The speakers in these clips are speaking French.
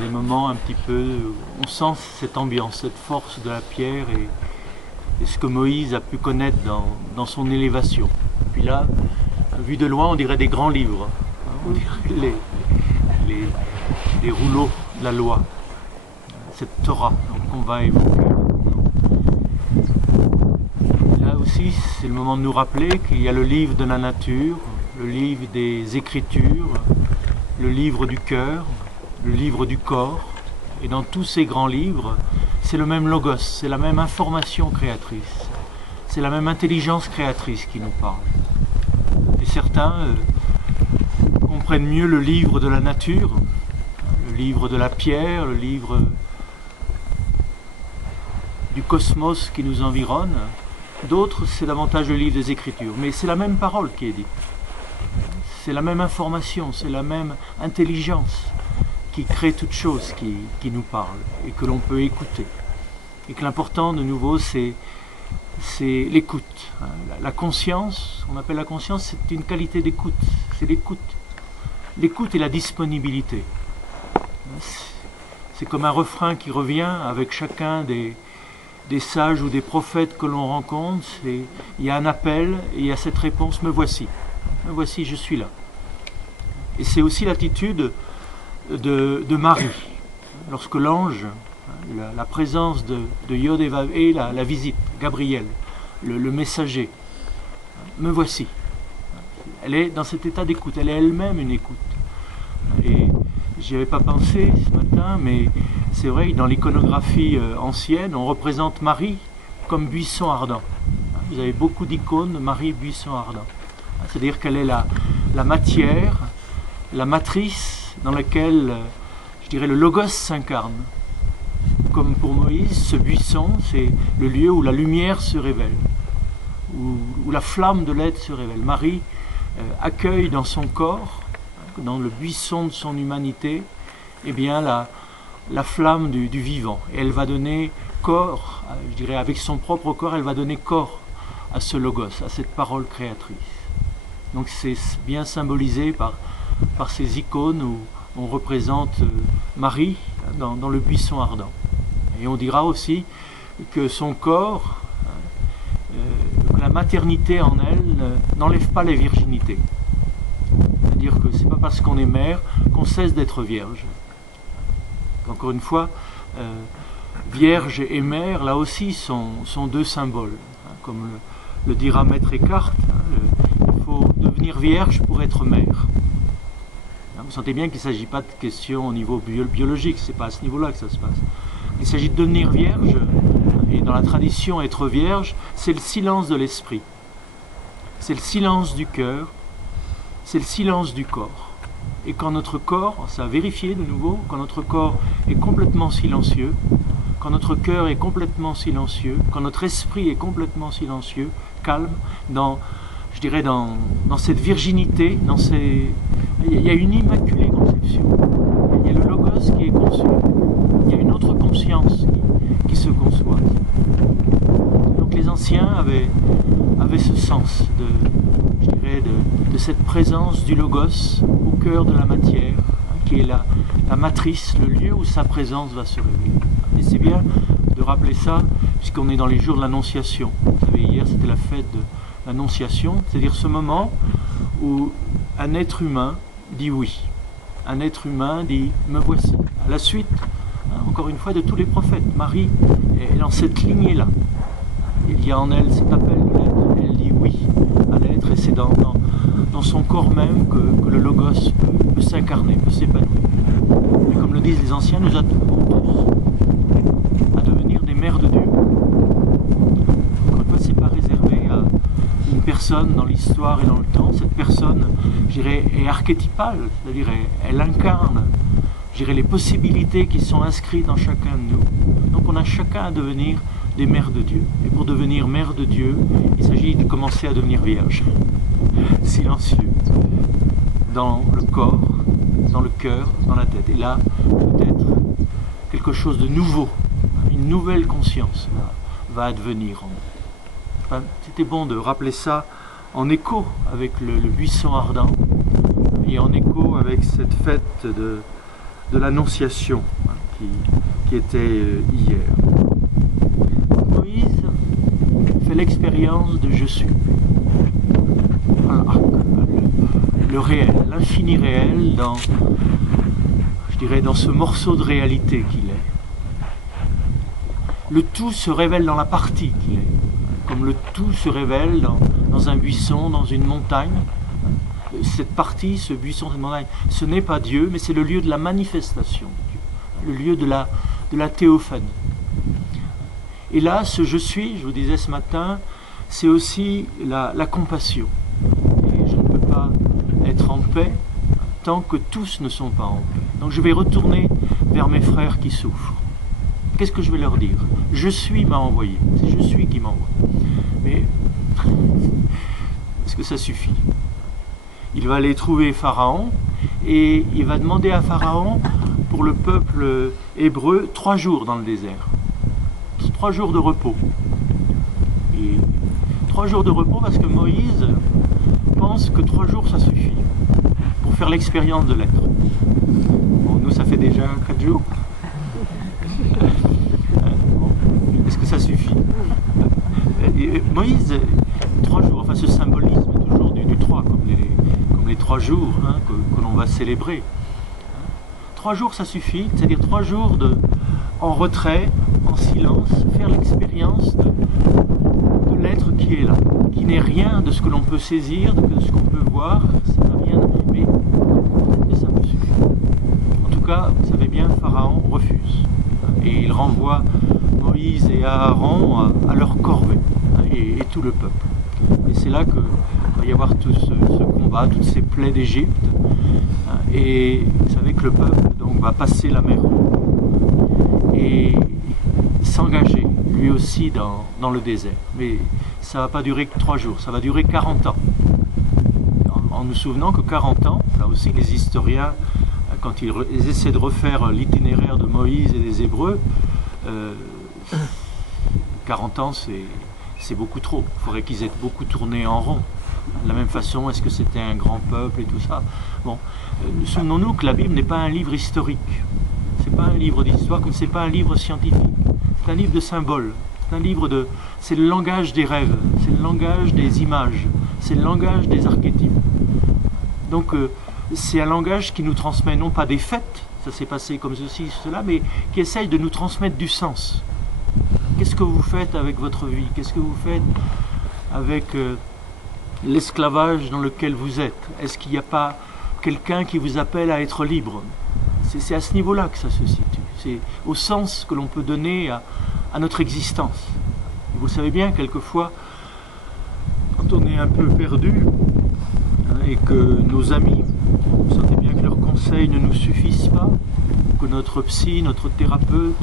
des moments un petit peu, on sent cette ambiance, cette force de la pierre et ce que Moïse a pu connaître dans son élévation. Puis là, vu de loin, on dirait des grands livres, hein, on dirait les rouleaux de la loi, cette Torah qu'on va évoquer maintenant. Là aussi, c'est le moment de nous rappeler qu'il y a le livre de la nature, le livre des Écritures, le livre du cœur, le livre du corps, et dans tous ces grands livres, c'est le même logos, c'est la même information créatrice, c'est la même intelligence créatrice qui nous parle. Et certains comprennent mieux le livre de la nature, le livre de la pierre, le livre du cosmos qui nous environne. D'autres, c'est davantage le livre des Écritures, mais c'est la même parole qui est dite. C'est la même information, c'est la même intelligence qui crée toute chose qui nous parle et que l'on peut écouter. Et que l'important, de nouveau, c'est l'écoute. La conscience, on appelle la conscience, c'est une qualité d'écoute. C'est l'écoute. L'écoute et la disponibilité. C'est comme un refrain qui revient avec chacun des sages ou des prophètes que l'on rencontre. Il y a un appel et il y a cette réponse, me voici. Me voici, je suis là. Et c'est aussi l'attitude de Marie. Lorsque l'ange, la présence de Yod et Vav, et la visite, Gabriel, le messager, me voici. Elle est dans cet état d'écoute, elle est elle-même une écoute. Et j'y avais pas pensé ce matin, mais c'est vrai, dans l'iconographie ancienne, on représente Marie comme buisson ardent. Vous avez beaucoup d'icônes de Marie buisson ardent. C'est-à-dire qu'elle est la matière, la matrice dans laquelle, je dirais, le logos s'incarne. Comme pour Moïse, ce buisson, c'est le lieu où la lumière se révèle, où la flamme de l'être se révèle. Marie accueille dans son corps, dans le buisson de son humanité, eh bien la flamme du vivant. Et elle va donner corps, je dirais avec son propre corps, elle va donner corps à ce logos, à cette parole créatrice. Donc c'est bien symbolisé par ces icônes où on représente Marie dans le buisson ardent. Et on dira aussi que son corps, que la maternité en elle n'enlève pas les virginités. C'est-à-dire que c'est pas parce qu'on est mère qu'on cesse d'être vierge. Encore une fois, vierge et mère, là aussi, sont deux symboles. Comme le dira Maître Eckhart, il faut devenir vierge pour être mère. Vous sentez bien qu'il ne s'agit pas de questions au niveau biologique, c'est pas à ce niveau-là que ça se passe. Il s'agit de devenir vierge, et dans la tradition, être vierge, c'est le silence de l'esprit. C'est le silence du cœur, c'est le silence du corps. Et quand notre corps, ça a vérifié de nouveau, quand notre corps est complètement silencieux, quand notre cœur est complètement silencieux, quand notre esprit est complètement silencieux, calme, je dirais dans cette virginité, il y a une immaculée conception. Il y a le logos qui est conçu. Il y a une autre conscience qui se conçoit. Donc les anciens avaient ce sens de cette présence du logos au cœur de la matière, qui est la matrice, le lieu où sa présence va se révéler. Et c'est bien de rappeler ça, puisqu'on est dans les jours de l'Annonciation. Vous savez, hier c'était la fête de l'Annonciation, c'est-à-dire ce moment où un être humain dit oui. Un être humain dit « me voici ». À la suite, encore une fois, de tous les prophètes. Marie est dans cette lignée-là. Il y a en elle cet appel de l'être. Elle dit oui à l'être et c'est dans son corps même que le logos peut s'incarner, peut s'épanouir. Et comme le disent les anciens, nous attendons tous à devenir des mères de Dieu. Encore une fois, ce n'est pas réservé à une personne dans l'histoire et dans le temps. Cette personne, je dirais, est archétypale, c'est-à-dire elle incarne, je dirais, les possibilités qui sont inscrites dans chacun de nous. Donc on a chacun à devenir des mères de Dieu. Et pour devenir mère de Dieu, il s'agit de commencer à devenir vierge, silencieux, dans le corps, dans le cœur, dans la tête. Et là, peut-être quelque chose de nouveau, une nouvelle conscience va advenir en nous. Enfin, c'était bon de rappeler ça en écho avec le buisson ardent et en écho avec cette fête de l'Annonciation qui était hier. Moïse fait l'expérience de je suis. Voilà, le réel, l'infini réel dans, je dirais, dans ce morceau de réalité qu'il est. Le tout se révèle dans la partie qu'il est, comme le tout se révèle dans un buisson, dans une montagne. Cette partie, ce buisson, cette montagne, ce n'est pas Dieu, mais c'est le lieu de la manifestation de Dieu, le lieu de la théophanie. Et là, ce je suis, je vous disais ce matin, c'est aussi la compassion. Et je ne peux pas être en paix tant que tous ne sont pas en paix. Donc je vais retourner vers mes frères qui souffrent. Qu'est-ce que je vais leur dire? Je suis m'a envoyé, c'est je suis qui m'envoie. Mais est-ce que ça suffit? Il va aller trouver Pharaon et il va demander à Pharaon pour le peuple hébreu 3 jours dans le désert. 3 jours de repos. Et 3 jours de repos parce que Moïse pense que 3 jours ça suffit pour faire l'expérience de l'être. Bon, nous ça fait déjà 4 jours. Bon, est-ce que ça suffit? Et Moïse, 3 jours, enfin ce symbolisme toujours du 3 comme les 3 jours que l'on va célébrer. 3 jours ça suffit, c'est-à-dire 3 jours en retrait, en silence, faire l'expérience de l'être qui est là, qui n'est rien de ce que l'on peut saisir, de ce qu'on peut voir, ça n'a rien, mais peut-être que ça peut suffire. En tout cas, vous savez bien, Pharaon refuse. Et il renvoie Moïse et Aaron à leur corvée, et tout le peuple. Et c'est là que va y avoir tout ce combat, toutes ces plaies d'Égypte. Et vous savez que le peuple donc, va passer la mer Rouge et s'engager lui aussi dans le désert. Mais ça ne va pas durer que 3 jours, ça va durer 40 ans. En nous souvenant que 40 ans, là aussi les historiens, quand ils essaient de refaire l'itinéraire de Moïse et des Hébreux, 40 ans c'est beaucoup trop. Il faudrait qu'ils aient beaucoup tourné en rond. De la même façon, est-ce que c'était un grand peuple et tout ça? Bon, souvenons-nous que la Bible n'est pas un livre historique. C'est pas un livre d'histoire, comme c'est pas un livre scientifique. C'est un livre de symboles. C'est le langage des rêves. C'est le langage des images. C'est le langage des archétypes. Donc, c'est un langage qui nous transmet non pas des faits, ça s'est passé comme ceci, cela, mais qui essaye de nous transmettre du sens. Qu'est-ce que vous faites avec votre vie? Qu'est-ce que vous faites avec l'esclavage dans lequel vous êtes? Est-ce qu'il n'y a pas quelqu'un qui vous appelle à être libre? C'est à ce niveau-là que ça se situe. C'est au sens que l'on peut donner à notre existence. Vous le savez bien, quelquefois, quand on est un peu perdu et que nos amis, vous sentez bien que leurs conseils ne nous suffisent pas, que notre psy, notre thérapeute,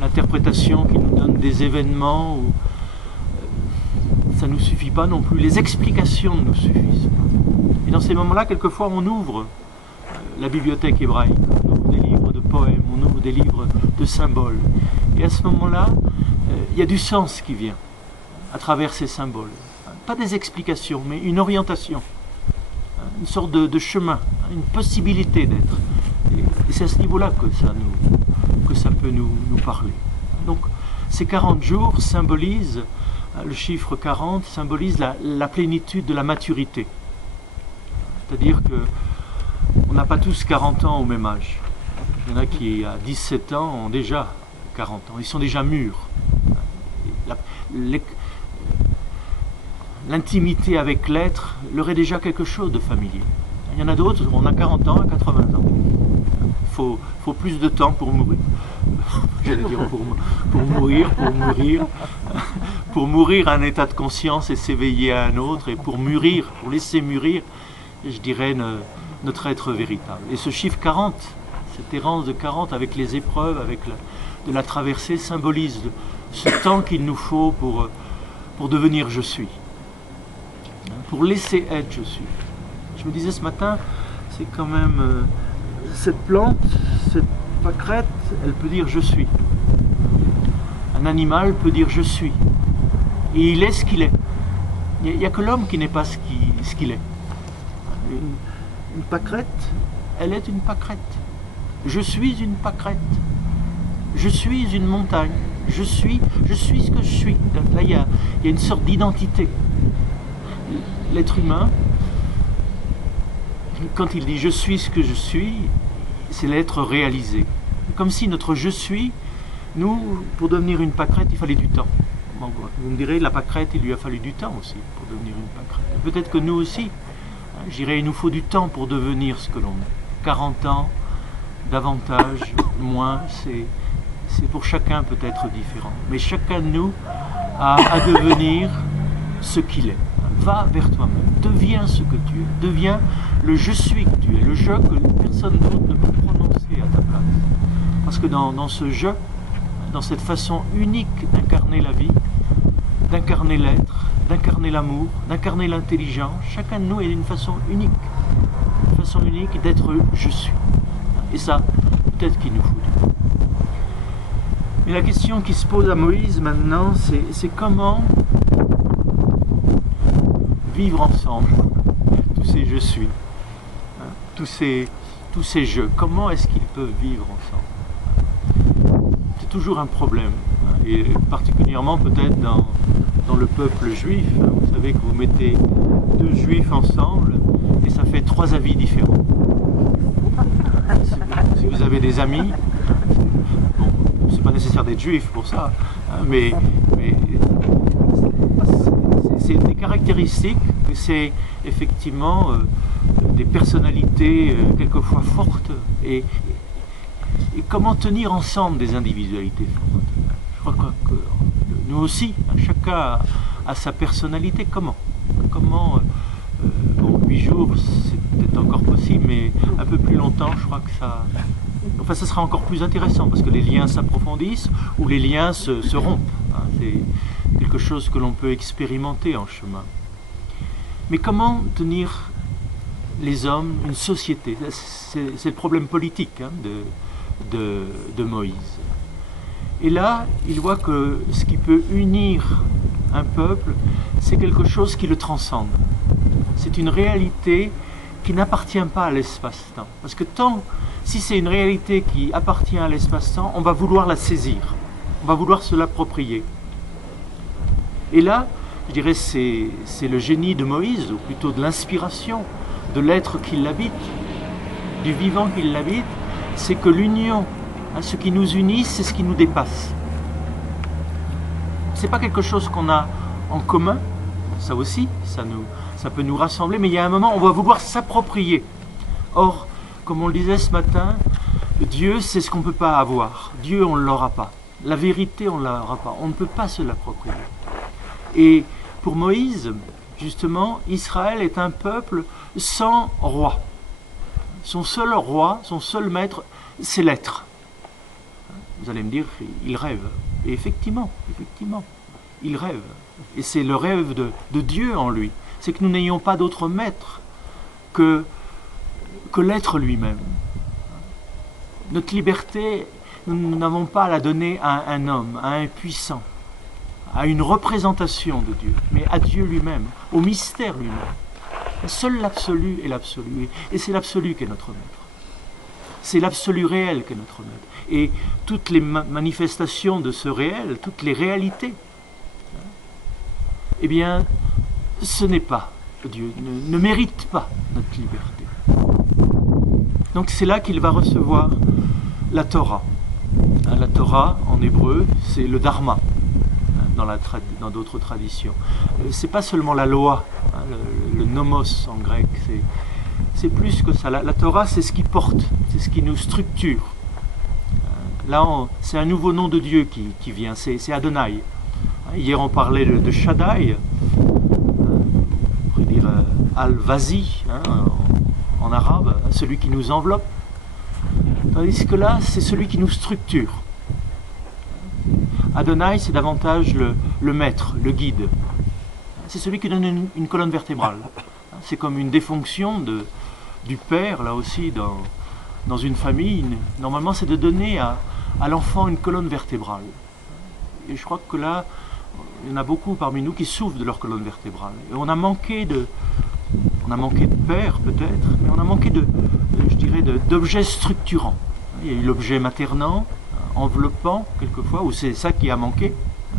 l'interprétation qui nous donne des événements, ça ne nous suffit pas non plus. Les explications ne nous suffisent pas. Et dans ces moments-là, quelquefois, on ouvre la bibliothèque hébraïque, on ouvre des livres de poèmes, on ouvre des livres de symboles. Et à ce moment-là, il y a du sens qui vient à travers ces symboles. Pas des explications, mais une orientation, une sorte de chemin, une possibilité d'être. Et c'est à ce niveau-là que ça peut nous parler. Donc, ces 40 jours symbolisent, le chiffre 40 symbolise la plénitude de la maturité. C'est-à-dire que on n'a pas tous 40 ans au même âge. Il y en a qui, à 17 ans, ont déjà 40 ans. Ils sont déjà mûrs. L'intimité avec l'être leur est déjà quelque chose de familier. Il y en a d'autres, on a 40 ans à 80 ans. Il faut plus de temps pour mourir. J'allais dire pour mourir à un état de conscience et s'éveiller à un autre, et pour mûrir, pour laisser mûrir, je dirais, notre être véritable. Et ce chiffre 40, cette errance de 40 avec les épreuves, avec de la traversée, symbolise ce temps qu'il nous faut pour devenir je suis. Pour laisser être je suis. Je me disais ce matin, c'est quand même cette plante, cette pâquerette, elle peut dire je suis. Un animal peut dire je suis. Et il est ce qu'il est. Il n'y a que l'homme qui n'est pas ce qu'il est. Une pâquerette, elle est une pâquerette. Je suis une pâquerette. Je suis une montagne. Je suis ce que je suis. Là, il y a une sorte d'identité. L'être humain, quand il dit je suis ce que je suis, c'est l'être réalisé. Comme si notre je suis, nous, pour devenir une pâquerette, il fallait du temps. Vous me direz, la pâquerette, il lui a fallu du temps aussi pour devenir une pâquerette. Peut-être que nous aussi, je dirais, il nous faut du temps pour devenir ce que l'on est. 40 ans, davantage, moins, c'est pour chacun peut-être différent. Mais chacun de nous a à devenir ce qu'il est. Va vers toi-même, deviens ce que tu es, deviens le je suis que tu es, le je que personne d'autre ne peut prononcer à ta place. Parce que dans ce je, dans cette façon unique d'incarner la vie, d'incarner l'être, d'incarner l'amour, d'incarner l'intelligence, chacun de nous est d'une façon unique d'être je suis. Et ça, peut-être qu'il nous faut du temps. Mais la question qui se pose à Moïse maintenant, c'est comment vivre ensemble tous ces je suis, tous ces je, comment est-ce qu'ils peuvent vivre ensemble? C'est toujours un problème, et particulièrement peut-être dans le peuple juif. Vous savez que vous mettez deux juifs ensemble et ça fait trois avis différents. Si vous avez des amis, bon, c'est pas nécessaire d'être juif pour ça, mais c'est des caractéristiques, c'est effectivement des personnalités quelquefois fortes, et comment tenir ensemble des individualités fortes. Je crois que nous aussi, chacun a sa personnalité. Comment bon, 8 jours, c'est peut-être encore possible, mais un peu plus longtemps, je crois que ça... Enfin, ça sera encore plus intéressant, parce que les liens s'approfondissent, ou les liens se rompent. C'est quelque chose que l'on peut expérimenter en chemin. Mais comment tenir les hommes, une société? C'est le problème politique de Moïse. Et là, il voit que ce qui peut unir un peuple, c'est quelque chose qui le transcende. C'est une réalité qui n'appartient pas à l'espace-temps. Parce que si c'est une réalité qui appartient à l'espace-temps, on va vouloir la saisir, on va vouloir se l'approprier. Et là, je dirais, c'est le génie de Moïse, ou plutôt de l'inspiration, de l'être qui l'habite, du vivant qui l'habite, c'est que l'union, ce qui nous unit, c'est ce qui nous dépasse. C'est pas quelque chose qu'on a en commun, ça aussi, ça peut nous rassembler, mais il y a un moment, on va vouloir s'approprier. Or, comme on le disait ce matin, Dieu, c'est ce qu'on ne peut pas avoir. Dieu, on ne l'aura pas. La vérité, on ne l'aura pas. On ne peut pas se l'approprier. Et pour Moïse, justement, Israël est un peuple sans roi. Son seul roi, son seul maître, c'est l'être. Vous allez me dire, il rêve. Et effectivement, il rêve. Et c'est le rêve de Dieu en lui. C'est que nous n'ayons pas d'autre maître que l'être lui-même. Notre liberté, nous n'avons pas à la donner à un homme, à un puissant, à une représentation de Dieu, mais à Dieu lui-même, au mystère lui-même. Seul l'absolu est l'absolu, et c'est l'absolu qui est notre maître. C'est l'absolu réel qui est notre maître. Et toutes les manifestations de ce réel, toutes les réalités, eh bien, ce n'est pas Dieu, ne mérite pas notre liberté. Donc c'est là qu'il va recevoir la Torah. La Torah, en hébreu, c'est le dharma, dans d'autres traditions. C'est pas seulement la loi, le nomos en grec, c'est plus que ça. La Torah, c'est ce qui porte, c'est ce qui nous structure. Là, c'est un nouveau nom de Dieu qui vient, c'est Adonai. Hier, on parlait de Shaddai, on pourrait dire Al-Vazi, en arabe, celui qui nous enveloppe. Tandis que là, c'est celui qui nous structure. Adonai, c'est davantage le maître, le guide. C'est celui qui donne une colonne vertébrale. C'est comme une défonction du père, là aussi, dans une famille. Normalement, c'est de donner à l'enfant une colonne vertébrale. Et je crois que là, il y en a beaucoup parmi nous qui souffrent de leur colonne vertébrale. Et on a manqué de père, peut-être, mais on a manqué je dirais, d'objets structurants. Il y a eu l'objet maternant, enveloppant, quelquefois, ou c'est ça qui a manqué.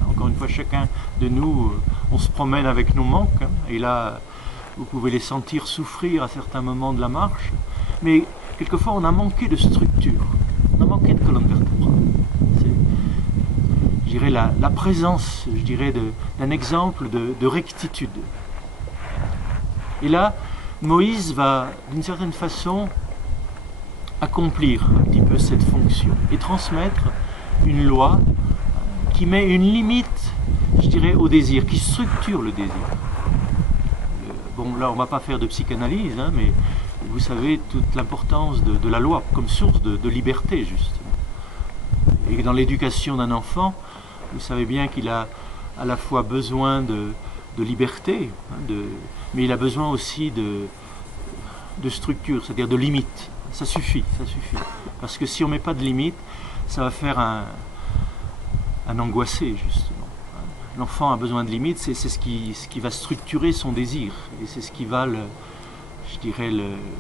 Encore une fois, chacun de nous, on se promène avec nos manques, et là, vous pouvez les sentir souffrir à certains moments de la marche, mais quelquefois on a manqué de structure, on a manqué de colonne vertébrale. Je dirais la présence, je dirais, d'un exemple de rectitude. Et là, Moïse va, d'une certaine façon, accomplir un petit peu cette fonction et transmettre une loi qui met une limite, je dirais, au désir, qui structure le désir. Bon, là, on ne va pas faire de psychanalyse, mais vous savez toute l'importance de la loi comme source de liberté, justement. Et dans l'éducation d'un enfant, vous savez bien qu'il a à la fois besoin de liberté, mais il a besoin aussi de structure, c'est-à-dire de limites. Ça suffit, ça suffit. Parce que si on ne met pas de limites, ça va faire un angoissé, justement. L'enfant a besoin de limites, c'est ce qui va structurer son désir. Et c'est ce qui va, je dirais,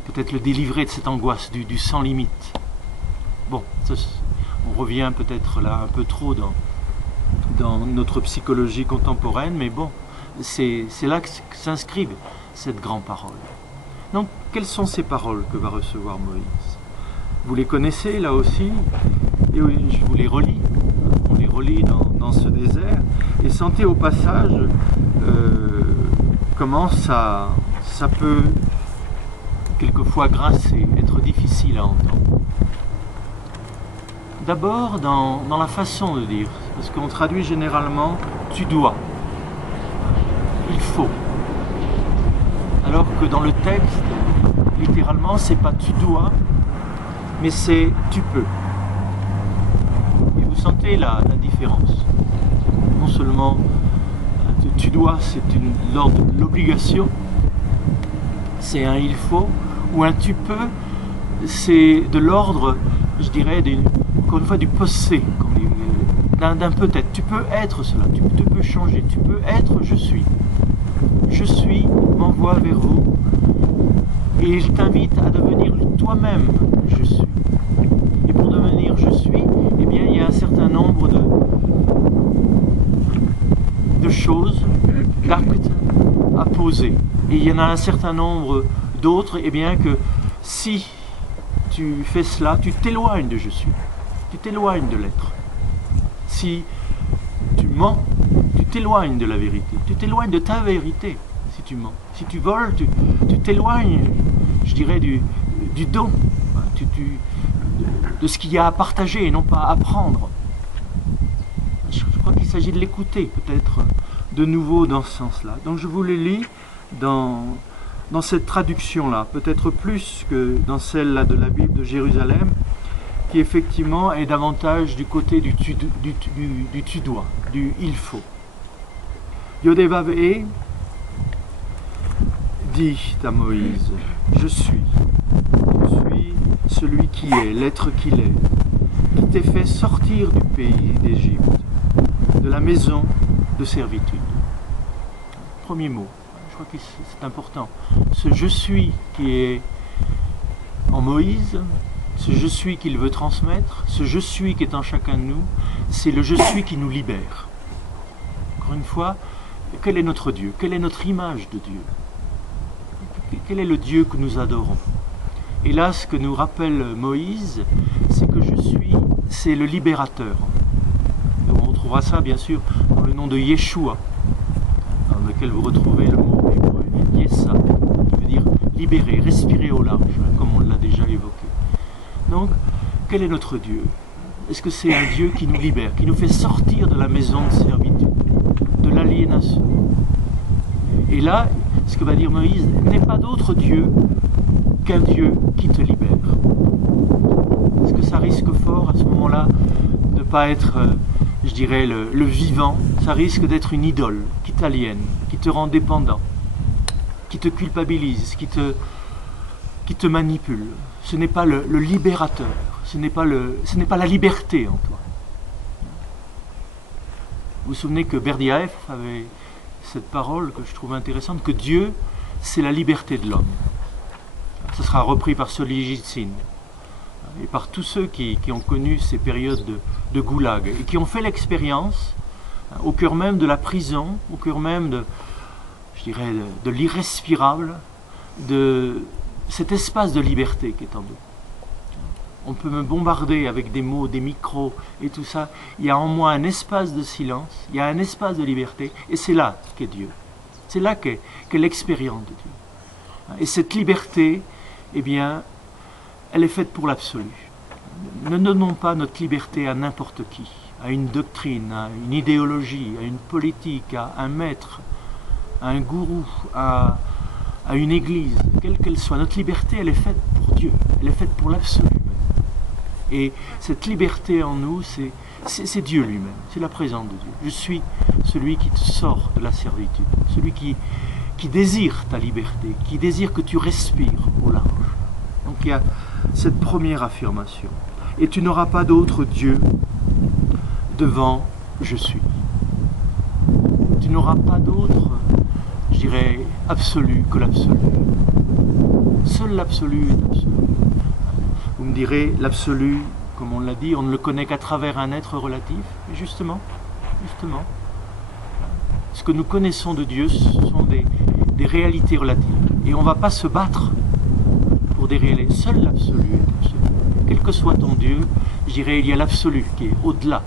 peut-être le délivrer de cette angoisse du sans limite. Bon, ça, on revient peut-être là un peu trop dans notre psychologie contemporaine, mais bon, c'est là que s'inscrivent cette grande parole. Donc, quelles sont ces paroles que va recevoir Moïse? Vous les connaissez là aussi, et je vous les relis. On les relit dans ce désert, et sentez au passage comment ça peut quelquefois grincer, être difficile à entendre. D'abord dans la façon de dire, parce qu'on traduit généralement « tu dois »,« il faut ». Alors que dans le texte, littéralement, c'est pas « tu dois », mais c'est « tu peux ». Et vous sentez la différence. Non seulement « tu dois », c'est l'ordre de l'obligation, c'est un « il faut », ou un « tu peux », c'est de l'ordre, je dirais, encore une fois, du possé, d'un peut-être. Tu peux être cela, tu peux changer, tu peux être je suis. Je suis m'envoie vers vous et je t'invite à devenir toi-même je suis. Et pour devenir je suis, eh bien il y a un certain nombre de choses, d'actes à poser. Et il y en a un certain nombre d'autres, eh bien que si tu fais cela, tu t'éloignes de je suis. Tu t'éloignes de l'être. Si tu mens, tu t'éloignes de la vérité. Tu t'éloignes de ta vérité si tu mens. Si tu voles, tu t'éloignes, je dirais, du don, de ce qu'il y a à partager et non pas à prendre. Je crois qu'il s'agit de l'écouter, peut-être de nouveau dans ce sens-là. Donc je vous le lis dans cette traduction-là, peut-être plus que dans celle-là de la Bible de Jérusalem, qui effectivement est davantage du côté du tu dois, du il faut. Yodévavé dit à Moïse, je suis celui qui est, l'être qu'il est, qui t'ai fait sortir du pays d'Égypte, de la maison de servitude. Premier mot, je crois que c'est important. Ce je suis qui est en Moïse, ce je suis qu'il veut transmettre, ce je suis qui est en chacun de nous, c'est le je suis qui nous libère. Encore une fois, quel est notre Dieu? Quelle est notre image de Dieu? Quel est le Dieu que nous adorons? Et là, ce que nous rappelle Moïse, c'est que je suis, c'est le libérateur. On retrouvera ça, bien sûr, dans le nom de Yeshua, dans lequel vous retrouvez le mot hébreu Yessa, qui veut dire libérer, respirer au large, comme on l'a déjà évoqué. Donc, quel est notre Dieu? Est-ce que c'est un Dieu qui nous libère, qui nous fait sortir de la maison de servitude, de l'aliénation? Et là, ce que va dire Moïse n'est pas d'autre Dieu qu'un Dieu qui te libère. Est-ce que ça risque fort à ce moment-là de ne pas être, je dirais, le vivant? Ça risque d'être une idole qui t'aliène, qui te rend dépendant, qui te culpabilise, qui te manipule. Ce n'est pas le libérateur, ce n'est pas la liberté en toi. Vous vous souvenez que Berdyaev avait cette parole que je trouve intéressante, que Dieu, c'est la liberté de l'homme. Ce sera repris par Solzhenitsyn. et par tous ceux qui ont connu ces périodes de goulag et qui ont fait l'expérience, au cœur même de la prison, au cœur même je dirais, de l'irrespirable, de cet espace de liberté qui est en nous. On peut me bombarder avec des mots, des micros et tout ça. Il y a en moi un espace de silence, il y a un espace de liberté, et c'est là qu'est Dieu. C'est là qu'est l'expérience de Dieu. Et cette liberté, eh bien, elle est faite pour l'absolu. Ne donnons pas notre liberté à n'importe qui, à une doctrine, à une idéologie, à une politique, à un maître, à un gourou, à une église, quelle qu'elle soit. Notre liberté, elle est faite pour Dieu, elle est faite pour l'absolu. Et cette liberté en nous, c'est Dieu lui-même, c'est la présence de Dieu. Je suis celui qui te sort de la servitude, celui qui désire ta liberté, qui désire que tu respires au large. Donc il y a cette première affirmation. Et tu n'auras pas d'autre Dieu devant je suis. Tu n'auras pas d'autre, je dirais, absolu que l'absolu. Seul l'absolu est absolu. Vous me direz, l'absolu, comme on l'a dit, on ne le connaît qu'à travers un être relatif. Et justement, ce que nous connaissons de Dieu, ce sont des réalités relatives. Et on ne va pas se battre pour des réalités. Seul l'absolu est absolu. Quel que soit ton Dieu, je dirais, il y a l'absolu qui est au-delà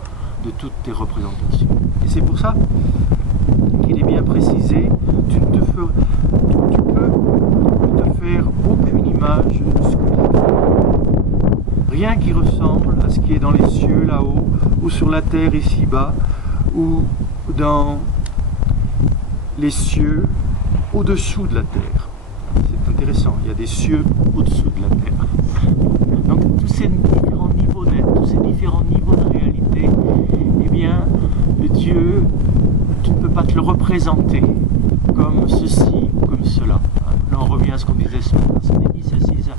de toutes tes représentations. Et c'est pour ça qu'il est bien précisé, tu peux ne te faire aucune image sculptée. Rien qui ressemble à ce qui est dans les cieux là-haut, ou sur la terre ici-bas, ou dans les cieux au-dessous de la terre. C'est intéressant, il y a des cieux au-dessous de la terre. Donc tous ces différents niveaux d'être, tous ces différents niveaux de réalité, eh bien, Dieu, tu ne peux pas te le représenter comme ceci ou comme cela. Là on revient à ce qu'on disait ce matin, ça n'est ni ceci, ça.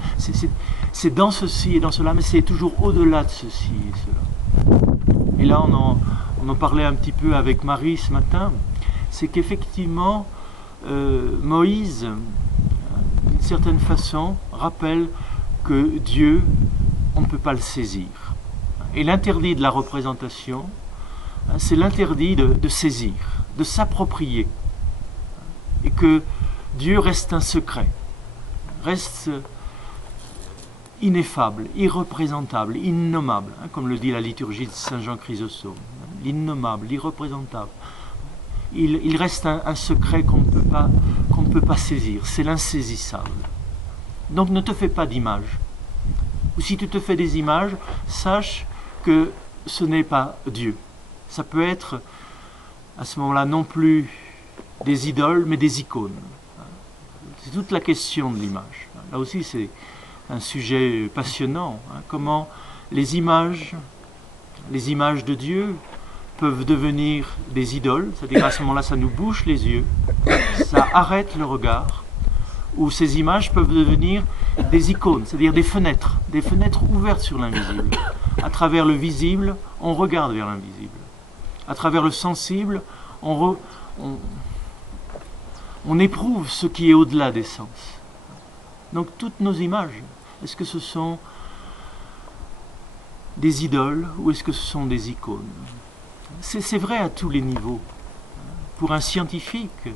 C'est dans ceci et dans cela, mais c'est toujours au-delà de ceci et cela. Et là on en parlait un petit peu avec Marie ce matin, c'est qu'effectivement Moïse, d'une certaine façon, rappelle que Dieu, on ne peut pas le saisir. Et l'interdit de la représentation, c'est l'interdit de saisir, de s'approprier. Et que Dieu reste un secret, reste ineffable, irreprésentable, innommable, comme le dit la liturgie de Saint Jean Chrysostome. L'innommable, l'irreprésentable. Il reste un secret qu'on ne peut pas saisir, c'est l'insaisissable. Donc ne te fais pas d'image. Ou si tu te fais des images, sache que ce n'est pas Dieu. Ça peut être à ce moment-là non plus des idoles, mais des icônes. C'est toute la question de l'image. Là aussi, c'est un sujet passionnant. Comment les images de Dieu peuvent devenir des idoles, c'est-à-dire à ce moment-là, ça nous bouche les yeux, ça arrête le regard, ou ces images peuvent devenir des icônes, c'est-à-dire des fenêtres ouvertes sur l'invisible. À travers le visible, on regarde vers l'invisible. À travers le sensible, on éprouve ce qui est au-delà des sens. Donc toutes nos images, est-ce que ce sont des idoles ou est-ce que ce sont des icônes? C'est vrai à tous les niveaux. Pour un scientifique,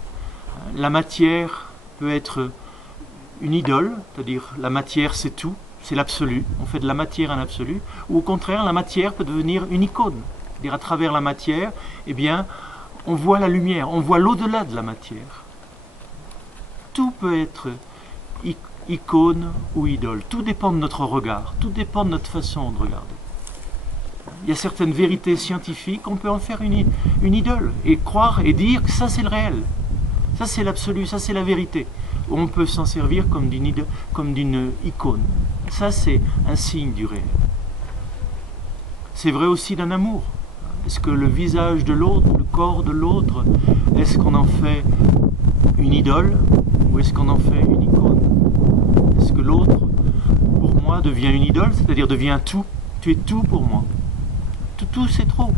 la matière peut être une idole, c'est-à-dire la matière c'est tout, c'est l'absolu, on fait de la matière un absolu, ou au contraire la matière peut devenir une icône, c'est-à-dire à travers la matière, eh bien, on voit la lumière, on voit l'au-delà de la matière. Tout peut être icône ou idole, tout dépend de notre regard, tout dépend de notre façon de regarder. Il y a certaines vérités scientifiques, on peut en faire une idole, et croire et dire que ça c'est le réel, ça c'est l'absolu, ça c'est la vérité. On peut s'en servir comme d'une icône. Ça c'est un signe du réel. C'est vrai aussi d'un amour. Est-ce que le visage de l'autre, le corps de l'autre, est-ce qu'on en fait une idole ou est-ce qu'on en fait une icône? Est-ce que l'autre, pour moi, devient une idole, c'est-à-dire devient tout? Tu es tout pour moi. Tout c'est trop.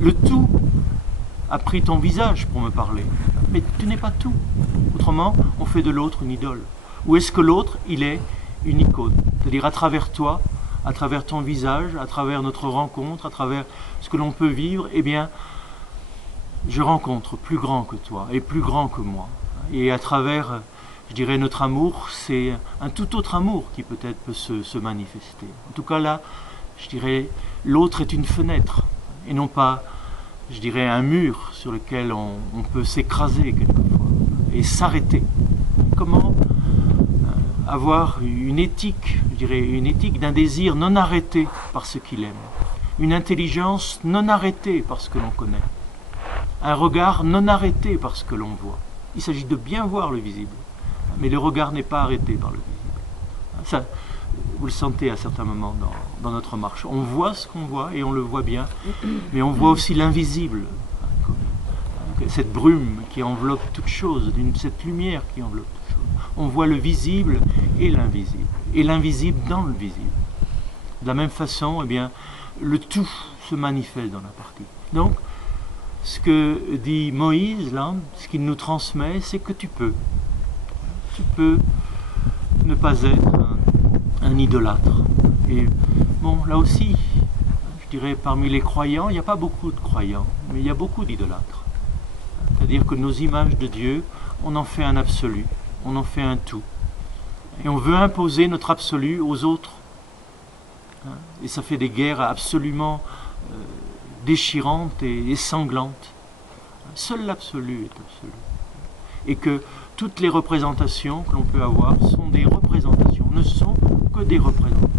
Le tout a pris ton visage pour me parler, mais tu n'es pas tout. Autrement, on fait de l'autre une idole. Ou est-ce que l'autre, il est une icône? C'est-à-dire à travers toi, à travers ton visage, à travers notre rencontre, à travers ce que l'on peut vivre, eh bien, je rencontre plus grand que toi et plus grand que moi. Et à travers, je dirais, notre amour, c'est un tout autre amour qui peut-être peut se manifester. En tout cas là, je dirais, l'autre est une fenêtre et non pas, je dirais, un mur sur lequel on peut s'écraser quelquefois et s'arrêter. Comment avoir une éthique, je dirais, une éthique d'un désir non arrêté par ce qu'il aime, une intelligence non arrêtée par ce que l'on connaît, un regard non arrêté par ce que l'on voit. Il s'agit de bien voir le visible, mais le regard n'est pas arrêté par le visible. Ça, vous le sentez à certains moments dans notre marche. On voit ce qu'on voit et on le voit bien, mais on voit aussi l'invisible, cette brume qui enveloppe toute chose, cette lumière qui enveloppe toute chose. On voit le visible et l'invisible dans le visible. De la même façon, eh bien, le tout se manifeste dans la partie. Donc, ce que dit Moïse, là, ce qu'il nous transmet, c'est que tu peux ne pas être un idolâtre. Et bon, là aussi, je dirais, parmi les croyants, il n'y a pas beaucoup de croyants, mais il y a beaucoup d'idolâtres. C'est-à-dire que nos images de Dieu, on en fait un absolu, on en fait un tout. Et on veut imposer notre absolu aux autres. Et ça fait des guerres absolument déchirantes et sanglantes. Seul l'absolu est absolu. Et que toutes les représentations que l'on peut avoir sont des représentations, ne sont que des représentations,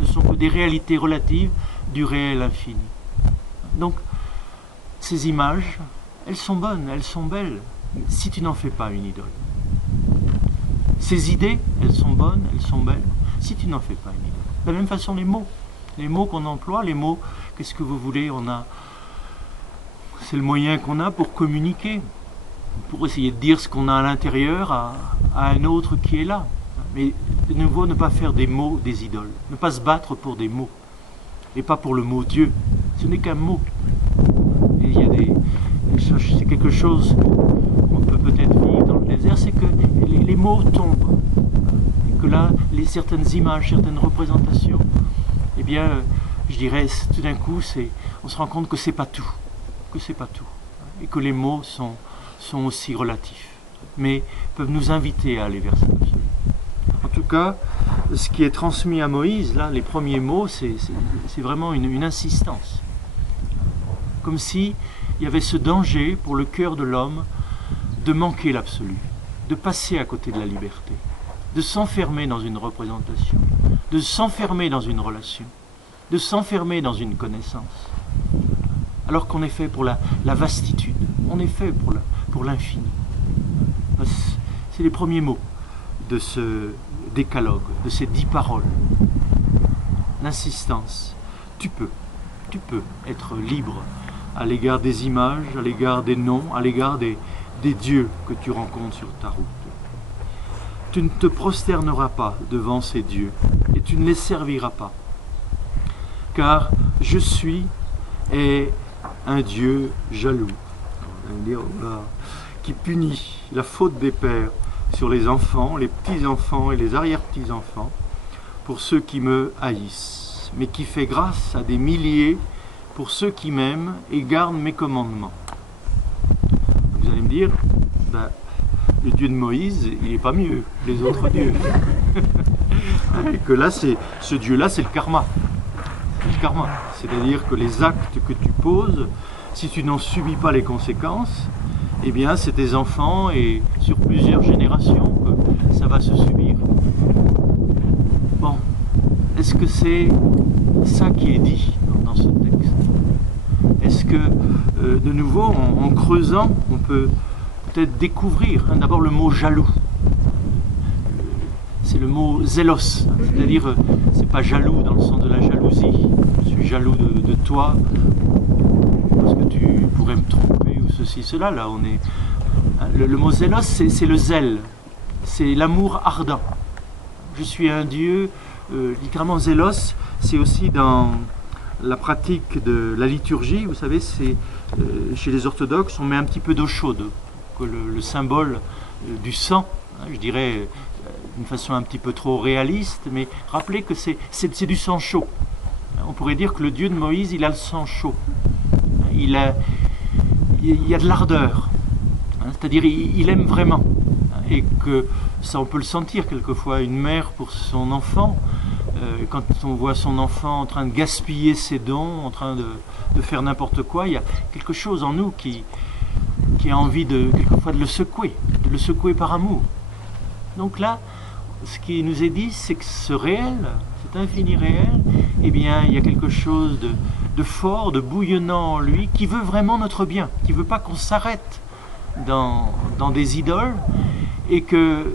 ne sont que des réalités relatives du réel infini. Donc, ces images, elles sont bonnes, elles sont belles, si tu n'en fais pas une idole. Ces idées, elles sont bonnes, elles sont belles, si tu n'en fais pas une idole. De la même façon, les mots qu'on emploie, les mots, qu'est-ce que vous voulez, c'est le moyen qu'on a pour communiquer, pour essayer de dire ce qu'on a à l'intérieur à un autre qui est là. Mais de nouveau, ne pas faire des mots des idoles, ne pas se battre pour des mots, et pas pour le mot Dieu. Ce n'est qu'un mot. Et il y a c'est quelque chose qu'on peut peut-être vivre dans le désert, c'est que les mots tombent. Et que là, certaines images, certaines représentations, eh bien, je dirais, tout d'un coup, on se rend compte que c'est pas tout. Que c'est pas tout. Et que les mots sont aussi relatifs, mais peuvent nous inviter à aller vers cet absolu. En tout cas, ce qui est transmis à Moïse, là, les premiers mots, c'est vraiment une insistance. Comme si il y avait ce danger pour le cœur de l'homme de manquer l'absolu, de passer à côté de la liberté, de s'enfermer dans une représentation, de s'enfermer dans une relation, de s'enfermer dans une connaissance. Alors qu'on est fait pour la vastitude, on est fait pour l'infini. C'est les premiers mots de ce décalogue, de ces 10 paroles. L'insistance. Tu peux être libre à l'égard des images, à l'égard des noms, à l'égard des dieux que tu rencontres sur ta route. Tu ne te prosterneras pas devant ces dieux et tu ne les serviras pas. Car je suis un Dieu jaloux, qui punit la faute des pères sur les enfants, les petits-enfants et les arrière-petits-enfants, pour ceux qui me haïssent, mais qui fait grâce à des milliers pour ceux qui m'aiment et gardent mes commandements. Vous allez me dire, le Dieu de Moïse, il n'est pas mieux que les autres dieux. Et que là, ce Dieu-là, c'est le karma. Le karma, c'est-à-dire que les actes que tu poses, si tu n'en subis pas les conséquences, eh bien c'est tes enfants et sur plusieurs générations que ça va se subir. Bon, est-ce que c'est ça qui est dit dans ce texte? Est-ce que, de nouveau, en creusant, on peut peut-être découvrir d'abord le mot jaloux. C'est le mot zélos, c'est-à-dire c'est pas jaloux dans le sens de la jalousie. Je suis jaloux de toi parce que tu pourrais me tromper ou ceci, cela. Là, on est. Le mot zélos, c'est le zèle, c'est l'amour ardent. Je suis un Dieu, littéralement zélos, c'est aussi dans la pratique de la liturgie. Vous savez, c'est chez les orthodoxes, on met un petit peu d'eau chaude, que le symbole du sang, je dirais, d'une façon un petit peu trop réaliste, mais rappelez que c'est du sang chaud. On pourrait dire que le Dieu de Moïse, il a le sang chaud. Il y a de l'ardeur. C'est-à-dire, il aime vraiment. Et que ça, on peut le sentir quelquefois. Une mère pour son enfant, quand on voit son enfant en train de gaspiller ses dons, en train de faire n'importe quoi, il y a quelque chose en nous qui a envie quelquefois de le secouer par amour. Donc là, ce qui nous est dit, c'est que ce réel, cet infini réel, eh bien, il y a quelque chose de fort, de bouillonnant en lui, qui veut vraiment notre bien, qui ne veut pas qu'on s'arrête dans des idoles, et que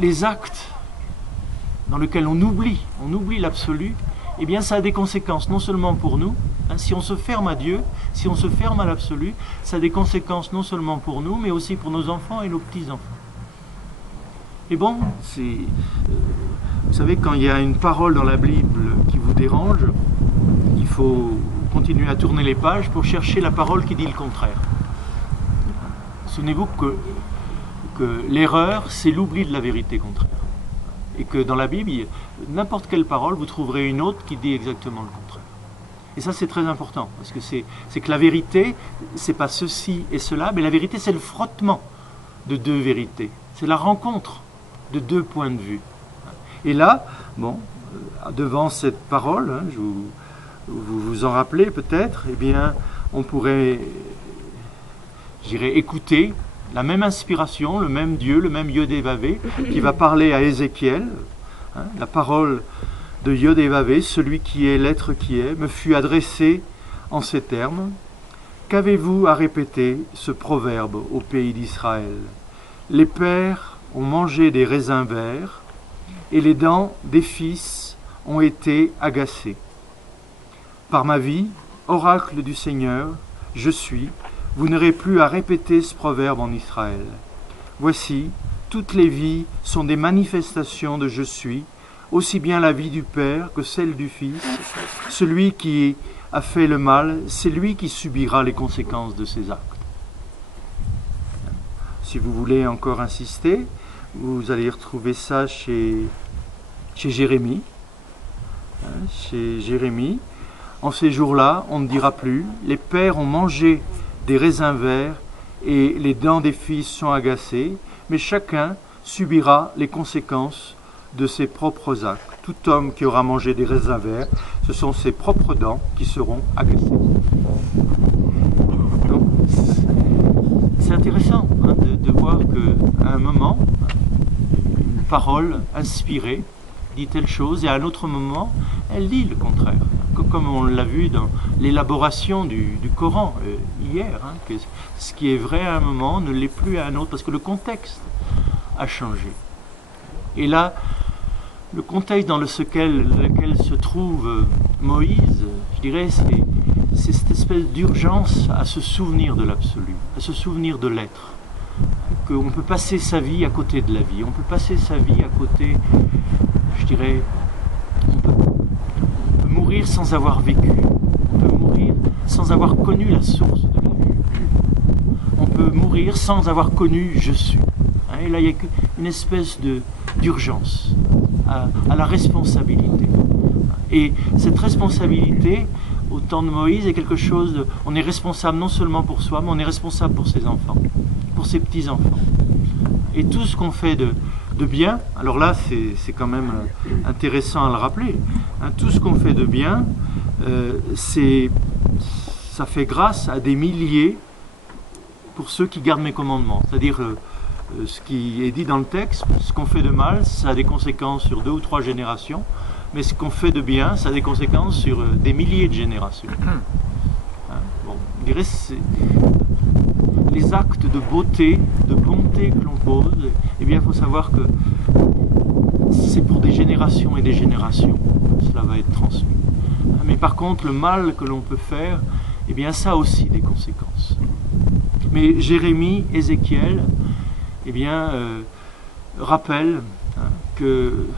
les actes dans lesquels on oublie l'absolu, eh bien, ça a des conséquences, non seulement pour nous, si on se ferme à Dieu, si on se ferme à l'absolu, ça a des conséquences non seulement pour nous, mais aussi pour nos enfants et nos petits-enfants. Et bon, vous savez, quand il y a une parole dans la Bible qui vous dérange, il faut continuer à tourner les pages pour chercher la parole qui dit le contraire. Souvenez-vous que l'erreur, c'est l'oubli de la vérité contraire. Et que dans la Bible, n'importe quelle parole, vous trouverez une autre qui dit exactement le contraire. Et ça, c'est très important, parce que c'est que la vérité, c'est pas ceci et cela, mais la vérité, c'est le frottement de deux vérités. C'est la rencontre de deux points de vue. Et là, bon, devant cette parole, vous vous en rappelez peut-être, eh bien, on pourrait, écouter la même inspiration, le même Dieu, le même Yod-Hé-Vavé, qui va parler à Ézéchiel, la parole de Yod-Hé-Vavé, celui qui est, l'être qui est, me fut adressé en ces termes. Qu'avez-vous à répéter ce proverbe au pays d'Israël? Les pères ont mangé des raisins verts, et les dents des fils ont été agacées. Par ma vie, oracle du Seigneur, je suis, vous n'aurez plus à répéter ce proverbe en Israël. Voici, toutes les vies sont des manifestations de je suis, aussi bien la vie du Père que celle du Fils. Celui qui a fait le mal, c'est lui qui subira les conséquences de ses actes. Si vous voulez encore insister, vous allez retrouver ça chez Jérémie. Chez Jérémie, en ces jours-là, on ne dira plus, les pères ont mangé des raisins verts et les dents des fils sont agacées, mais chacun subira les conséquences de ses propres actes. Tout homme qui aura mangé des raisins verts, ce sont ses propres dents qui seront agacées. Donc, c'est intéressant de voir qu'à un moment, une parole inspirée dit telle chose, et à un autre moment, elle dit le contraire. Comme on l'a vu dans l'élaboration du Coran hier, que ce qui est vrai à un moment ne l'est plus à un autre, parce que le contexte a changé. Et là, le contexte dans lequel se trouve Moïse, je dirais, c'est cette espèce d'urgence à se souvenir de l'absolu, à se souvenir de l'être. Qu'on peut passer sa vie à côté de la vie, on peut passer sa vie à côté, je dirais, on peut mourir sans avoir vécu, on peut mourir sans avoir connu la source de la vie, on peut mourir sans avoir connu je suis. Et là, il y a une espèce d'urgence à la responsabilité. Et cette responsabilité, au temps de Moïse, est quelque chose de... On est responsable non seulement pour soi, mais on est responsable pour ses enfants, pour ses petits-enfants. Et tout ce qu'on fait de bien, alors là, c'est quand même intéressant à le rappeler, tout ce qu'on fait de bien, ça fait grâce à des milliers pour ceux qui gardent mes commandements. C'est-à-dire... ce qui est dit dans le texte, ce qu'on fait de mal, ça a des conséquences sur 2 ou 3 générations, mais ce qu'on fait de bien, ça a des conséquences sur des milliers de générations. Bon, je dirais c'est les actes de beauté, de bonté que l'on pose, eh bien il faut savoir que c'est pour des générations et des générations que cela va être transmis. Mais par contre, le mal que l'on peut faire, eh bien ça a aussi des conséquences. Mais Jérémie, Ézéchiel, eh bien, rappelle que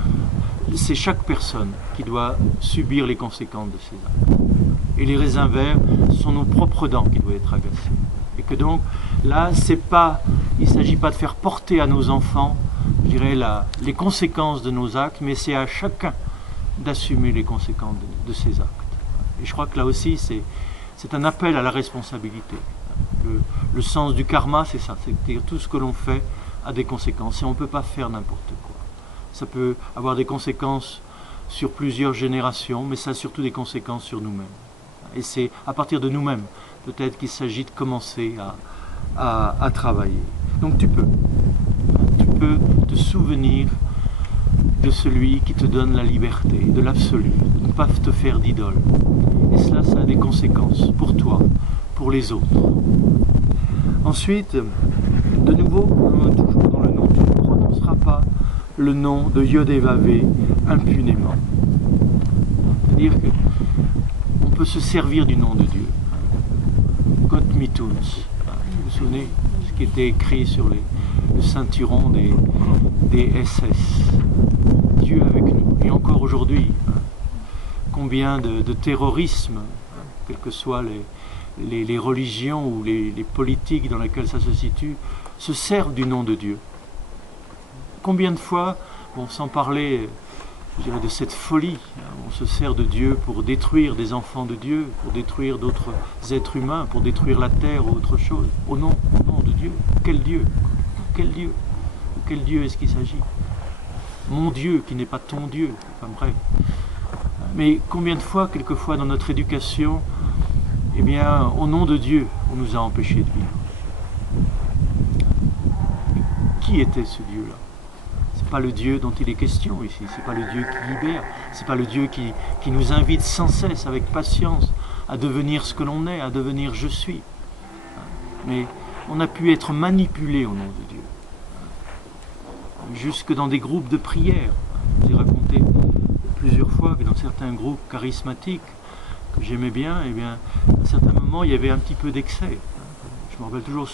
c'est chaque personne qui doit subir les conséquences de ses actes. Et les raisins verts sont nos propres dents qui doivent être agacées. Et que donc, là, il ne s'agit pas de faire porter à nos enfants je dirais, les conséquences de nos actes, mais c'est à chacun d'assumer les conséquences de ses actes. Et je crois que là aussi, c'est un appel à la responsabilité. Le sens du karma, c'est ça, c'est-à-dire tout ce que l'on fait a des conséquences, et on ne peut pas faire n'importe quoi. Ça peut avoir des conséquences sur plusieurs générations, mais ça a surtout des conséquences sur nous-mêmes. Et c'est à partir de nous-mêmes, peut-être qu'il s'agit de commencer à travailler. Donc tu peux te souvenir de celui qui te donne la liberté, de l'absolu, de ne pas te faire d'idole. Et cela, ça a des conséquences pour toi, pour les autres. Ensuite, de nouveau, toujours dans le nom, tu ne prononceras pas le nom de Yod-Hé-Vav-Hé impunément. C'est-à-dire qu'on peut se servir du nom de Dieu. Gott mit uns. Vous vous souvenez ce qui était écrit sur le ceinturon des SS. Dieu avec nous. Et encore aujourd'hui, combien de terrorisme, quelles que soient les religions ou les politiques dans lesquelles ça se situe, se servent du nom de Dieu. Combien de fois, sans parler, je dirais, de cette folie, on se sert de Dieu pour détruire des enfants de Dieu, pour détruire d'autres êtres humains, pour détruire la terre ou autre chose, au nom de Dieu. Quel Dieu? Quel Dieu? Quel Dieu est-ce qu'il s'agit? Mon Dieu qui n'est pas ton Dieu. Enfin bref. Mais combien de fois, quelquefois dans notre éducation, eh bien, au nom de Dieu, on nous a empêchés de vivre. Qui était ce Dieu-là? C'est pas le Dieu dont il est question ici, c'est pas le Dieu qui libère, c'est pas le Dieu qui nous invite sans cesse, avec patience, à devenir ce que l'on est, à devenir je suis. Mais on a pu être manipulé au nom de Dieu. Jusque dans des groupes de prière. J'ai raconté plusieurs fois que dans certains groupes charismatiques que j'aimais bien, eh bien, à certains moments, il y avait un petit peu d'excès. Je me rappelle toujours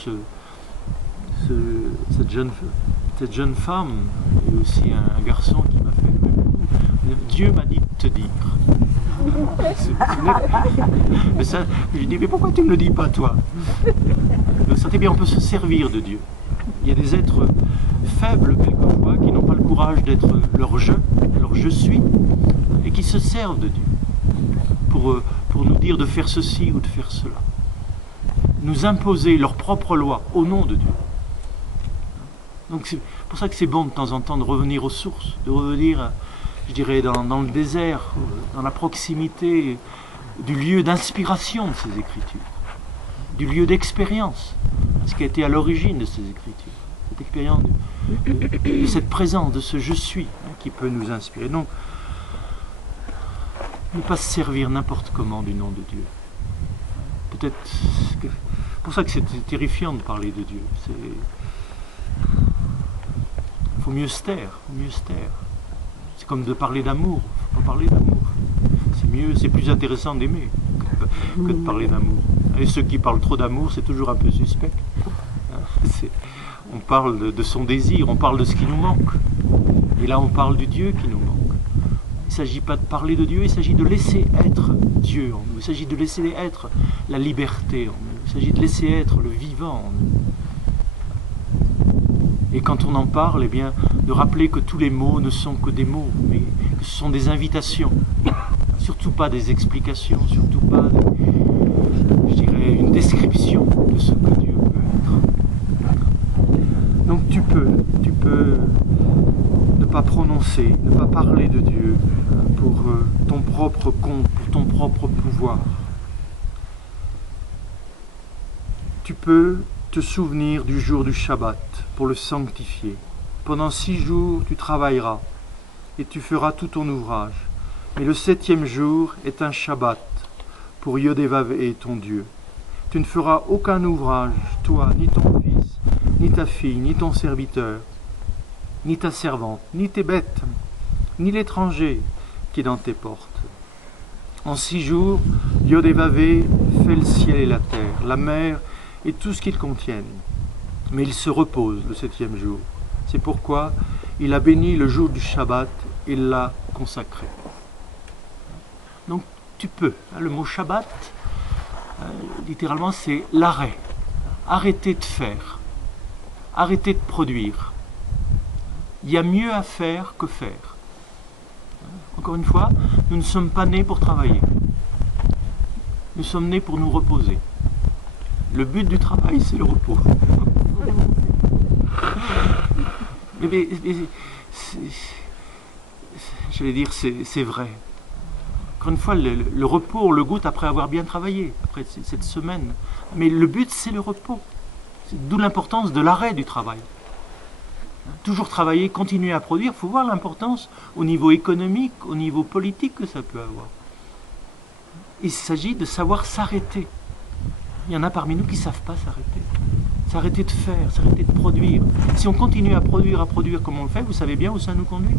cette jeune femme et aussi un garçon qui m'a fait le même coup. Dieu m'a dit de te dire. Mais ça, je lui dis, mais pourquoi tu ne me le dis pas toi? C'est bien, on peut se servir de Dieu. Il y a des êtres faibles quelquefois qui n'ont pas le courage d'être leur je suis, et qui se servent de Dieu pour nous dire de faire ceci ou de faire cela. Nous imposer leur propre loi au nom de Dieu. Donc c'est pour ça que c'est bon de temps en temps de revenir aux sources, de revenir, je dirais, dans le désert, dans la proximité du lieu d'inspiration de ces Écritures, du lieu d'expérience, ce qui a été à l'origine de ces Écritures, cette expérience de cette présence, de ce « je suis » qui peut nous inspirer. Donc, ne pas se servir n'importe comment du nom de Dieu. Peut-être, c'est pour ça que c'est terrifiant de parler de Dieu. Il faut mieux se taire, C'est comme de parler d'amour, il faut pas parler d'amour. C'est mieux, c'est plus intéressant d'aimer que de parler d'amour. Et ceux qui parlent trop d'amour, c'est toujours un peu suspect. On parle de son désir, on parle de ce qui nous manque. Et là, on parle du Dieu qui nous manque. Il ne s'agit pas de parler de Dieu, il s'agit de laisser être Dieu en nous. Il s'agit de laisser être la liberté en nous. Il s'agit de laisser être le vivant en nous. Et quand on en parle, eh bien, de rappeler que tous les mots ne sont que des mots, mais que ce sont des invitations. Surtout pas des explications, surtout pas, je dirais, une description de ce que Dieu peut être. Donc tu peux ne pas prononcer, ne pas parler de Dieu pour ton propre compte, pour ton propre pouvoir. Tu peux te souvenir du jour du Shabbat pour le sanctifier. Pendant 6 jours, tu travailleras et tu feras tout ton ouvrage. Mais le 7e jour est un Shabbat pour Yod-Hé-Vav-Hé, ton Dieu. Tu ne feras aucun ouvrage, toi, ni ton fils, ni ta fille, ni ton serviteur, ni ta servante, ni tes bêtes, ni l'étranger qui est dans tes portes. En 6 jours, Yod-Hé-Vav-Hé fait le ciel et la terre, la mer et tout ce qu'ils contiennent. Mais il se repose le 7e jour. C'est pourquoi il a béni le jour du Shabbat et l'a consacré. Donc tu peux. Le mot Shabbat, littéralement, c'est l'arrêt. Arrêter de faire. Arrêter de produire. Il y a mieux à faire que faire. Encore une fois, nous ne sommes pas nés pour travailler. Nous sommes nés pour nous reposer. Le but du travail, c'est le repos. Mais j'allais dire, c'est vrai. Encore une fois, le repos, on le goûte après avoir bien travaillé, après cette semaine. Mais le but, c'est le repos. D'où l'importance de l'arrêt du travail. Toujours travailler, continuer à produire, il faut voir l'importance au niveau économique, au niveau politique que ça peut avoir. Il s'agit de savoir s'arrêter. Il y en a parmi nous qui ne savent pas s'arrêter. S'arrêter de faire, s'arrêter de produire. Si on continue à produire comme on le fait, vous savez bien où ça nous conduit.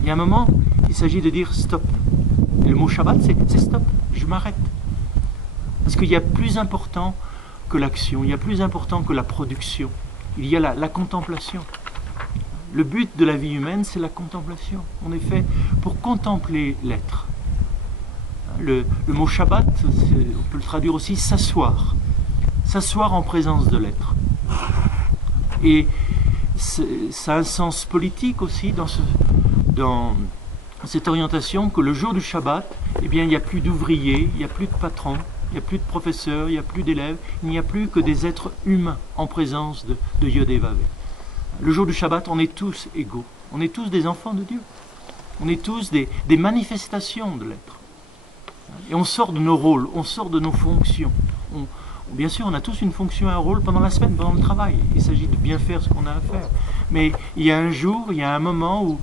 Il y a un moment, il s'agit de dire stop. Et le mot Shabbat, c'est stop, je m'arrête. Parce qu'il y a plus important que l'action, il y a plus important que la production. Il y a la contemplation. Le but de la vie humaine, c'est la contemplation. On est fait pour contempler l'être. Le mot Shabbat, on peut le traduire aussi s'asseoir. S'asseoir en présence de l'être. Et ça a un sens politique aussi dans cette orientation que le jour du Shabbat, eh bien, il n'y a plus d'ouvriers, il n'y a plus de patrons, il n'y a plus de professeurs, il n'y a plus d'élèves, il n'y a plus que des êtres humains en présence de Yodé Vavé. Le jour du Shabbat, on est tous égaux. On est tous des enfants de Dieu. On est tous des manifestations de l'être. Et on sort de nos rôles, on sort de nos fonctions. Bien sûr, on a tous une fonction et un rôle pendant la semaine, pendant le travail. Il s'agit de bien faire ce qu'on a à faire. Mais il y a un jour, il y a un moment où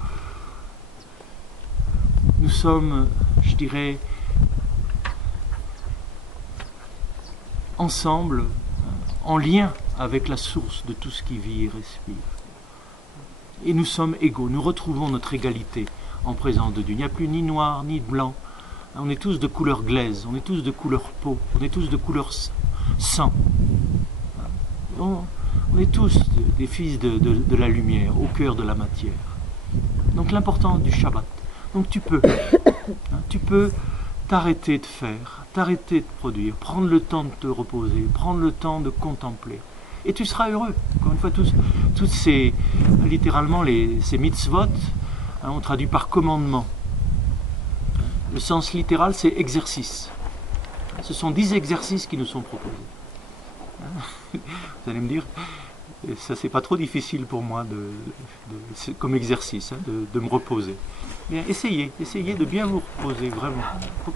nous sommes, je dirais, ensemble, en lien avec la source de tout ce qui vit et respire. Et nous sommes égaux, nous retrouvons notre égalité en présence de Dieu. Il n'y a plus ni noir ni blanc. On est tous de couleur glaise, on est tous de couleur peau, on est tous de couleur sang. On est tous des fils de la lumière, au cœur de la matière. Donc l'importance du Shabbat. Donc tu peux t'arrêter de faire, t'arrêter de produire, prendre le temps de te reposer, prendre le temps de contempler. Et tu seras heureux. Encore une fois, toutes ces, littéralement, ces mitzvot, on traduit par commandement. Le sens littéral, c'est exercice. Ce sont 10 exercices qui nous sont proposés. Vous allez me dire, ça c'est pas trop difficile pour moi comme exercice, de me reposer. Bien, essayez de bien vous reposer, vraiment.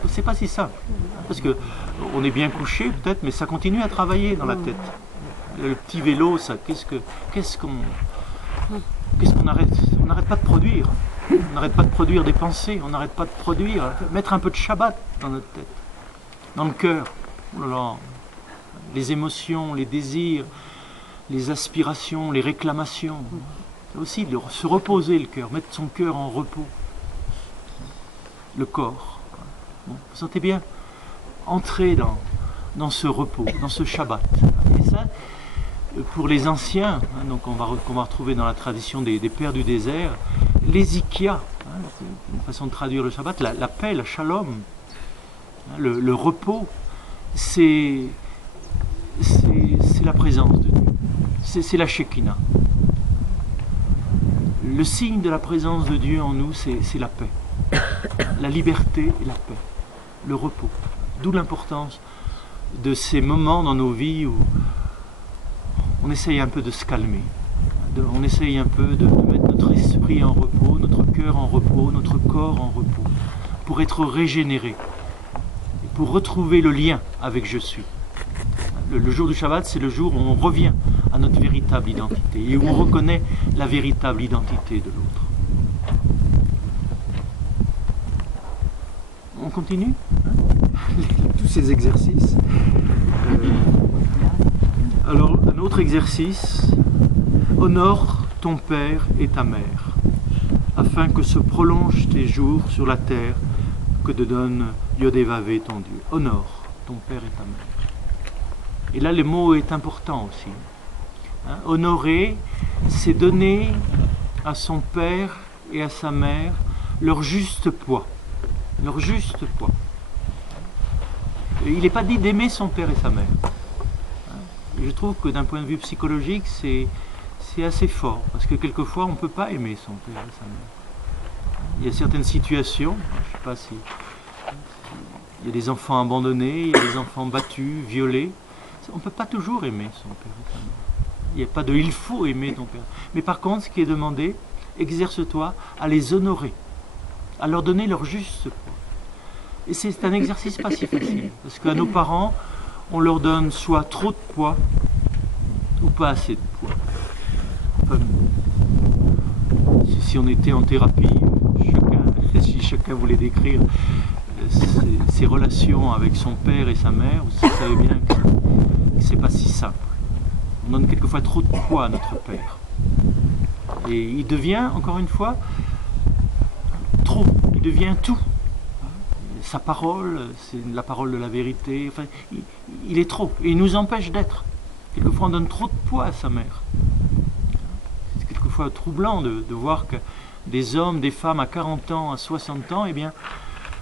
C'est pas si simple. Parce qu'on est bien couché peut-être, mais ça continue à travailler dans la tête. Le petit vélo, ça, qu'est-ce qu'on arrête? On n'arrête pas de produire. On n'arrête pas de produire des pensées, on n'arrête pas de produire, mettre un peu de Shabbat dans notre tête, dans le cœur. Oh là là, les émotions, les désirs, les aspirations, les réclamations. Aussi, se reposer le cœur, mettre son cœur en repos. Le corps. Bon, vous sentez bien? Entrer dans ce repos, dans ce Shabbat. Et ça, pour les anciens, donc qu'on va retrouver dans la tradition des pères du désert, les ikia, c'est une façon de traduire le Shabbat, la paix, la shalom, le repos, c'est la présence de Dieu, c'est la Shekinah. Le signe de la présence de Dieu en nous, c'est la paix, la liberté et la paix, le repos. D'où l'importance de ces moments dans nos vies où on essaye un peu de se calmer, on essaye un peu de mettre notre esprit en repos, notre cœur en repos, notre corps en repos, pour être régénéré, pour retrouver le lien avec je suis. Le jour du Shabbat, c'est le jour où on revient à notre véritable identité et où on reconnaît la véritable identité de l'autre. On continue, tous ces exercices. Alors, un autre exercice, honore ton père et ta mère, afin que se prolongent tes jours sur la terre que te donne Yodé Vavé ton Dieu. Honore ton père et ta mère. Et là, le mot est important aussi. Honorer, c'est donner à son père et à sa mère leur juste poids. Leur juste poids. Et il n'est pas dit d'aimer son père et sa mère. Et je trouve que d'un point de vue psychologique, c'est c'est assez fort, parce que quelquefois on ne peut pas aimer son père et sa mère. Il y a certaines situations, je ne sais pas si il y a des enfants abandonnés, il y a des enfants battus, violés. On ne peut pas toujours aimer son père et sa mère. Il n'y a pas de il faut aimer ton père. Mais par contre, ce qui est demandé, exerce-toi à les honorer, à leur donner leur juste poids. Et c'est un exercice pas si facile, parce qu'à nos parents, on leur donne soit trop de poids, ou pas assez de poids. Enfin, si on était en thérapie, si chacun voulait décrire ses relations avec son père et sa mère, vous savez bien que c'est pas si simple. On donne quelquefois trop de poids à notre père. Et il devient, encore une fois, trop. Il devient tout. Sa parole, c'est la parole de la vérité. Enfin, il est trop. Et il nous empêche d'être. Quelquefois, on donne trop de poids à sa mère. C'est quelquefois troublant de voir que des hommes, des femmes à 40 ans, à 60 ans, eh bien,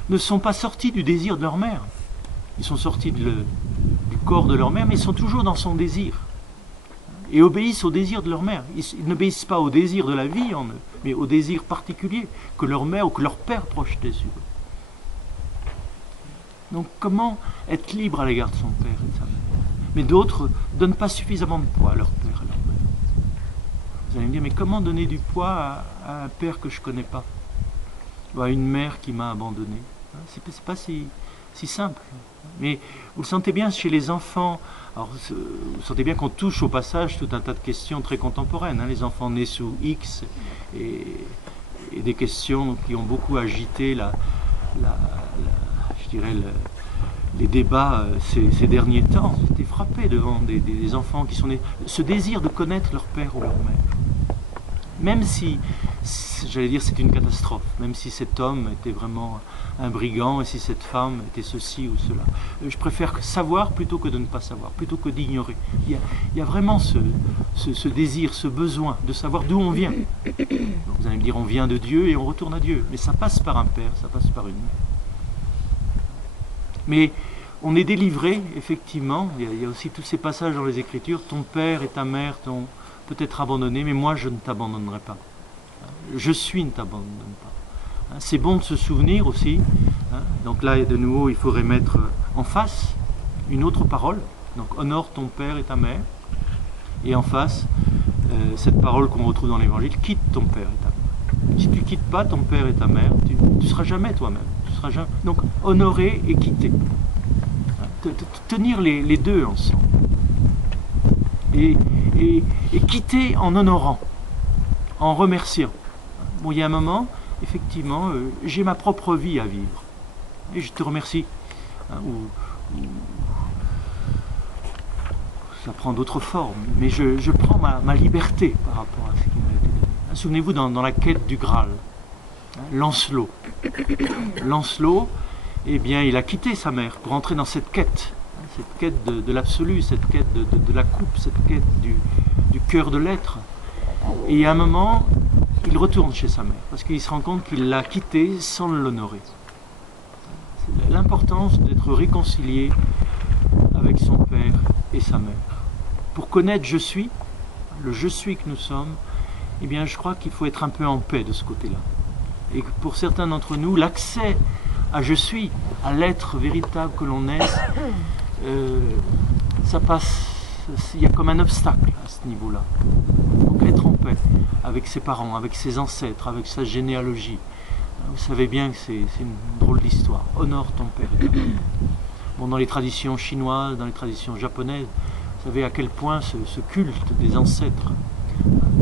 ne sont pas sortis du désir de leur mère. Ils sont sortis du corps de leur mère, mais ils sont toujours dans son désir. Et obéissent au désir de leur mère. Ils n'obéissent pas au désir de la vie en eux, mais au désir particulier que leur mère ou que leur père projetait sur eux. Donc comment être libre à l'égard de son père et de sa mère? Mais d'autres ne donnent pas suffisamment de poids à leur père et à leur mère. Vous allez me dire, mais comment donner du poids à un père que je ne connais pas? Ou à une mère qui m'a abandonné? C'est pas si simple. Mais vous le sentez bien chez les enfants. Alors, vous sentez bien qu'on touche au passage tout un tas de questions très contemporaines. Les enfants nés sous X et des questions qui ont beaucoup agité je dirais les débats ces derniers temps. J'étais frappé devant des enfants qui sont nés. Ce désir de connaître leur père ou leur mère. Même si, j'allais dire, c'est une catastrophe, même si cet homme était vraiment un brigand et si cette femme était ceci ou cela. Je préfère savoir plutôt que de ne pas savoir, plutôt que d'ignorer. Il y a vraiment ce désir, ce besoin de savoir d'où on vient. Donc vous allez me dire, on vient de Dieu et on retourne à Dieu. Mais ça passe par un père, ça passe par une mère. Mais on est délivré, effectivement. Il y a aussi tous ces passages dans les Écritures. Ton père et ta mère t'ont peut-être abandonné, mais moi je ne t'abandonnerai pas. Je suis ne t'abandonne pas. C'est bon de se souvenir aussi. Donc là, de nouveau, il faudrait mettre en face une autre parole. Donc honore ton père et ta mère. Et en face, cette parole qu'on retrouve dans l'Évangile, quitte ton père et ta mère. Si tu ne quittes pas ton père et ta mère, tu ne seras jamais toi-même. Donc honorer et quitter. Tenir les deux ensemble. Et quitter en honorant, en remerciant. Bon, il y a un moment, effectivement, j'ai ma propre vie à vivre. Et je te remercie. Ça prend d'autres formes, mais je prends ma liberté par rapport à ce qui m'a été donné. Souvenez-vous dans la quête du Graal, Lancelot. Lancelot, eh bien, il a quitté sa mère pour entrer dans cette quête de l'absolu, cette quête de la coupe, cette quête du cœur de l'être. Et à un moment, il retourne chez sa mère, parce qu'il se rend compte qu'il l'a quittée sans l'honorer. C'est l'importance d'être réconcilié avec son père et sa mère. Pour connaître je suis, le je suis que nous sommes, eh bien je crois qu'il faut être un peu en paix de ce côté-là. Et pour certains d'entre nous, l'accès à je suis, à l'être véritable que l'on est, ça passe, il y a comme un obstacle à ce niveau-là. Donc être en paix avec ses parents, avec ses ancêtres, avec sa généalogie. Vous savez bien que c'est une drôle d'histoire. Honore ton père et ta mère. Bon, dans les traditions chinoises, dans les traditions japonaises, vous savez à quel point ce culte des ancêtres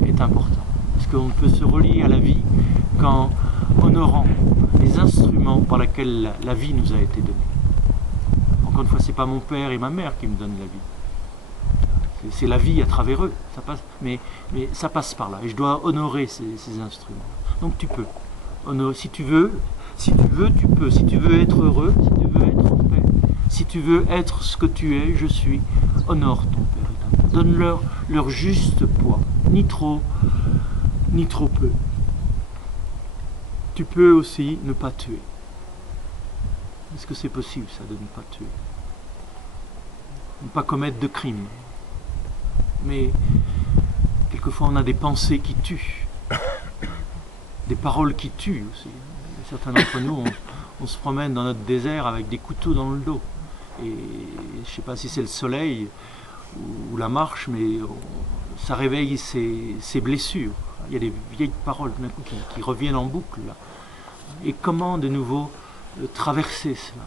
est important. Parce qu'on ne peut se relier à la vie qu'en honorant les instruments par lesquels la vie nous a été donnée. Encore une fois, ce n'est pas mon père et ma mère qui me donnent la vie. C'est la vie à travers eux. Ça passe, mais ça passe par là. Et je dois honorer ces instruments. Donc tu peux. Si tu veux, tu peux. Si tu veux être heureux, si tu veux être en paix, si tu veux être ce que tu es, je suis, honore ton père et ta mère. Donne-leur leur juste poids, ni trop peu. Tu peux aussi ne pas tuer. Est-ce que c'est possible, ça, de ne pas tuer? Ne pas commettre de crime. Mais Quelquefois on a des pensées qui tuent, des paroles qui tuent aussi. Certains d'entre nous, on se promène dans notre désert avec des couteaux dans le dos. Et je ne sais pas si c'est le soleil ou la marche, mais ça réveille ces blessures. Il y a des vieilles paroles d'un coup qui reviennent en boucle. Là. Et comment de nouveau traverser cela?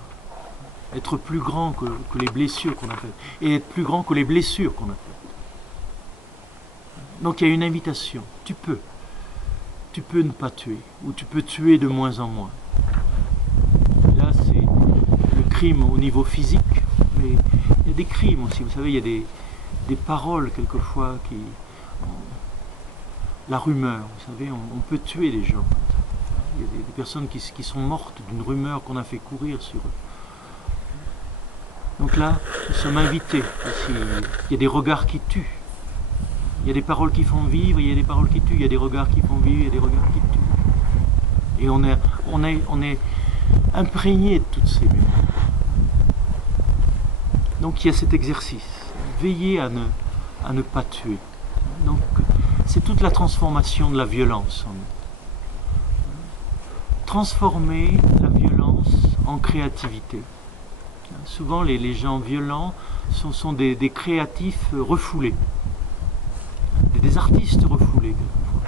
Être plus grand que les blessures qu'on a faites. Et être plus grand que les blessures qu'on a faites. Donc il y a une invitation. Tu peux ne pas tuer, ou tu peux tuer de moins en moins. Et là, c'est le crime au niveau physique, mais il y a des crimes aussi. Vous savez, il y a des paroles quelquefois qui... La rumeur, vous savez, on peut tuer des gens. Il y a des personnes qui sont mortes d'une rumeur qu'on a fait courir sur eux. Donc là, nous sommes invités aussi. Il y a des regards qui tuent. Il y a des paroles qui font vivre, il y a des paroles qui tuent, il y a des regards qui font vivre, il y a des regards qui tuent. Et on est imprégné de toutes ces mémoires. Donc il y a cet exercice. Veillez à ne pas tuer. Donc c'est toute la transformation de la violence en nous. Transformer la violence en créativité. Souvent les gens violents sont des créatifs refoulés. Des artistes refoulés quelquefois.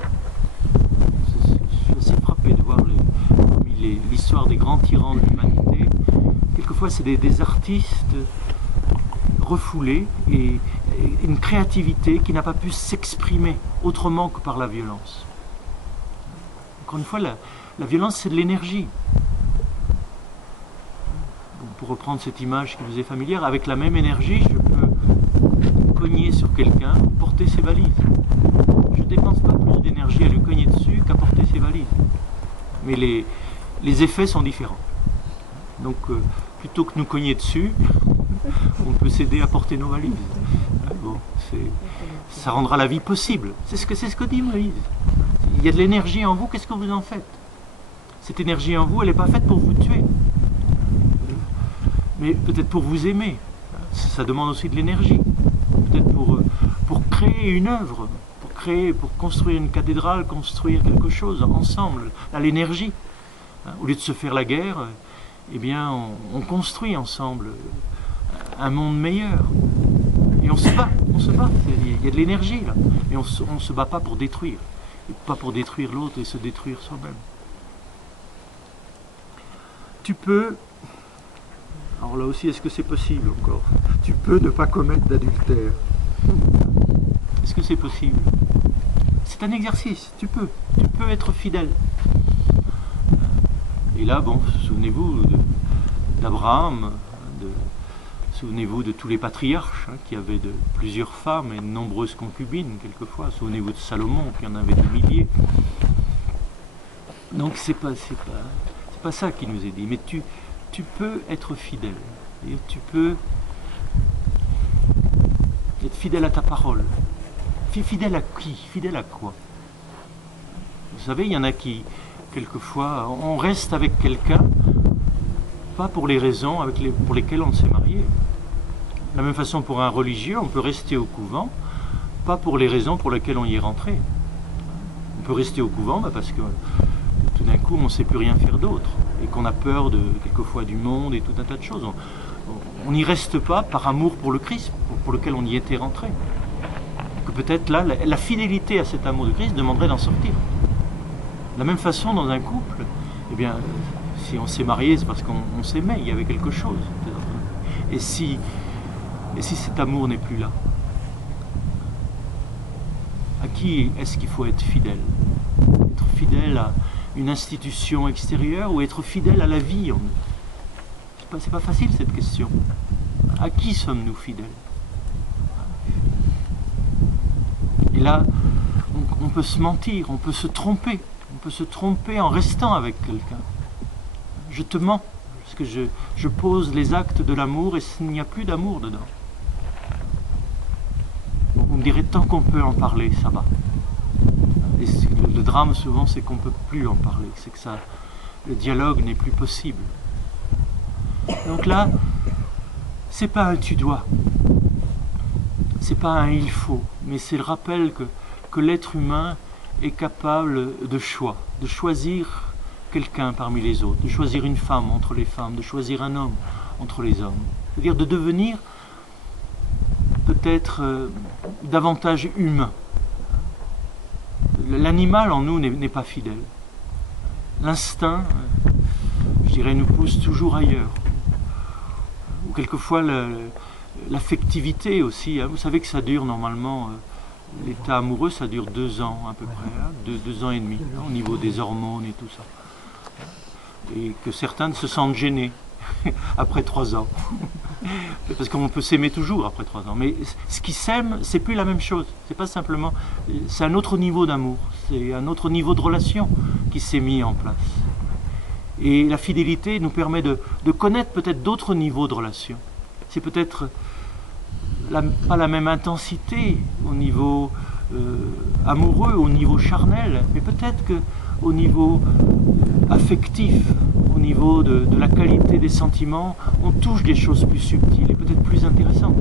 Je suis assez frappé de voir l'histoire des grands tyrans de l'humanité. Quelquefois c'est des artistes refoulés et une créativité qui n'a pas pu s'exprimer autrement que par la violence. Encore une fois, la violence c'est de l'énergie. Bon, pour reprendre cette image qui vous est familière, avec la même énergie, je peux cogner sur quelqu'un, porter ses valises. Je ne dépense pas plus d'énergie à lui cogner dessus qu'à porter ses valises. Mais les effets sont différents. Donc, plutôt que nous cogner dessus, on peut s'aider à porter nos valises. Bon, ça rendra la vie possible. C'est ce que dit Moïse. Il y a de l'énergie en vous, qu'est-ce que vous en faites? Cette énergie en vous, elle n'est pas faite pour vous tuer. Mais peut-être pour vous aimer. Ça demande aussi de l'énergie. Peut-être pour créer une œuvre, pour construire une cathédrale, construire quelque chose ensemble, à l'énergie. Au lieu de se faire la guerre, eh bien, on construit ensemble un monde meilleur. Et on se bat. Il y a de l'énergie là. Mais on ne se bat pas pour détruire. Et pas pour détruire l'autre et se détruire soi-même. Tu peux, alors là aussi, est-ce que c'est possible encore? Tu peux ne pas commettre d'adultère. Est-ce que c'est possible? C'est un exercice, tu peux être fidèle. Et là, bon, souvenez-vous d'Abraham, souvenez-vous de tous les patriarches qui avaient plusieurs femmes et de nombreuses concubines quelquefois. Souvenez-vous de Salomon qui en avait des milliers. Donc c'est pas ça qui nous est dit. Mais tu peux être fidèle. Et tu peux être fidèle à ta parole. Fidèle à qui? Fidèle à quoi? Vous savez, il y en a qui, quelquefois, on reste avec quelqu'un, pas pour les raisons pour lesquelles on s'est marié. De la même façon, pour un religieux, on peut rester au couvent, pas pour les raisons pour lesquelles on y est rentré. On peut rester au couvent parce que tout d'un coup, on ne sait plus rien faire d'autre, et qu'on a peur quelquefois du monde et tout un tas de choses. On n'y reste pas par amour pour le Christ, pour lequel on y était rentré. Que peut-être là, la fidélité à cet amour de Christ demanderait d'en sortir. De la même façon, dans un couple, eh bien, si on s'est marié, c'est parce qu'on s'aimait, il y avait quelque chose. Et si cet amour n'est plus là, à qui est-ce qu'il faut être fidèle? Être fidèle à une institution extérieure ou être fidèle à la vie en nous? C'est pas facile cette question. À qui sommes-nous fidèles? Et là, on peut se mentir, on peut se tromper. On peut se tromper en restant avec quelqu'un. Je te mens, parce que je pose les actes de l'amour et il n'y a plus d'amour dedans. Donc vous me direz, tant qu'on peut en parler, ça va. Et le drame souvent, c'est qu'on ne peut plus en parler, c'est que le dialogue n'est plus possible. Donc là, c'est pas un tu dois, c'est pas un il faut, mais c'est le rappel que que l'être humain est capable de choix, de choisir quelqu'un parmi les autres, de choisir une femme entre les femmes, de choisir un homme entre les hommes. C'est-à-dire de devenir peut-être davantage humain. L'animal en nous n'est pas fidèle. L'instinct, je dirais, nous pousse toujours ailleurs. Ou quelquefois l'affectivité aussi. Vous savez que ça dure normalement, l'état amoureux, ça dure 2 ans à peu près, 2 ans et demi, au niveau des hormones et tout ça. Et que certains se sentent gênés après 3 ans. Parce qu'on peut s'aimer toujours après 3 ans. Mais ce qui s'aime, c'est plus la même chose. C'est pas simplement. C'est un autre niveau d'amour. C'est un autre niveau de relation qui s'est mis en place. Et la fidélité nous permet de connaître peut-être d'autres niveaux de relation. C'est peut-être pas la même intensité au niveau amoureux, au niveau charnel, mais peut-être qu'au niveau affectif, au niveau de la qualité des sentiments, on touche des choses plus subtiles et peut-être plus intéressantes.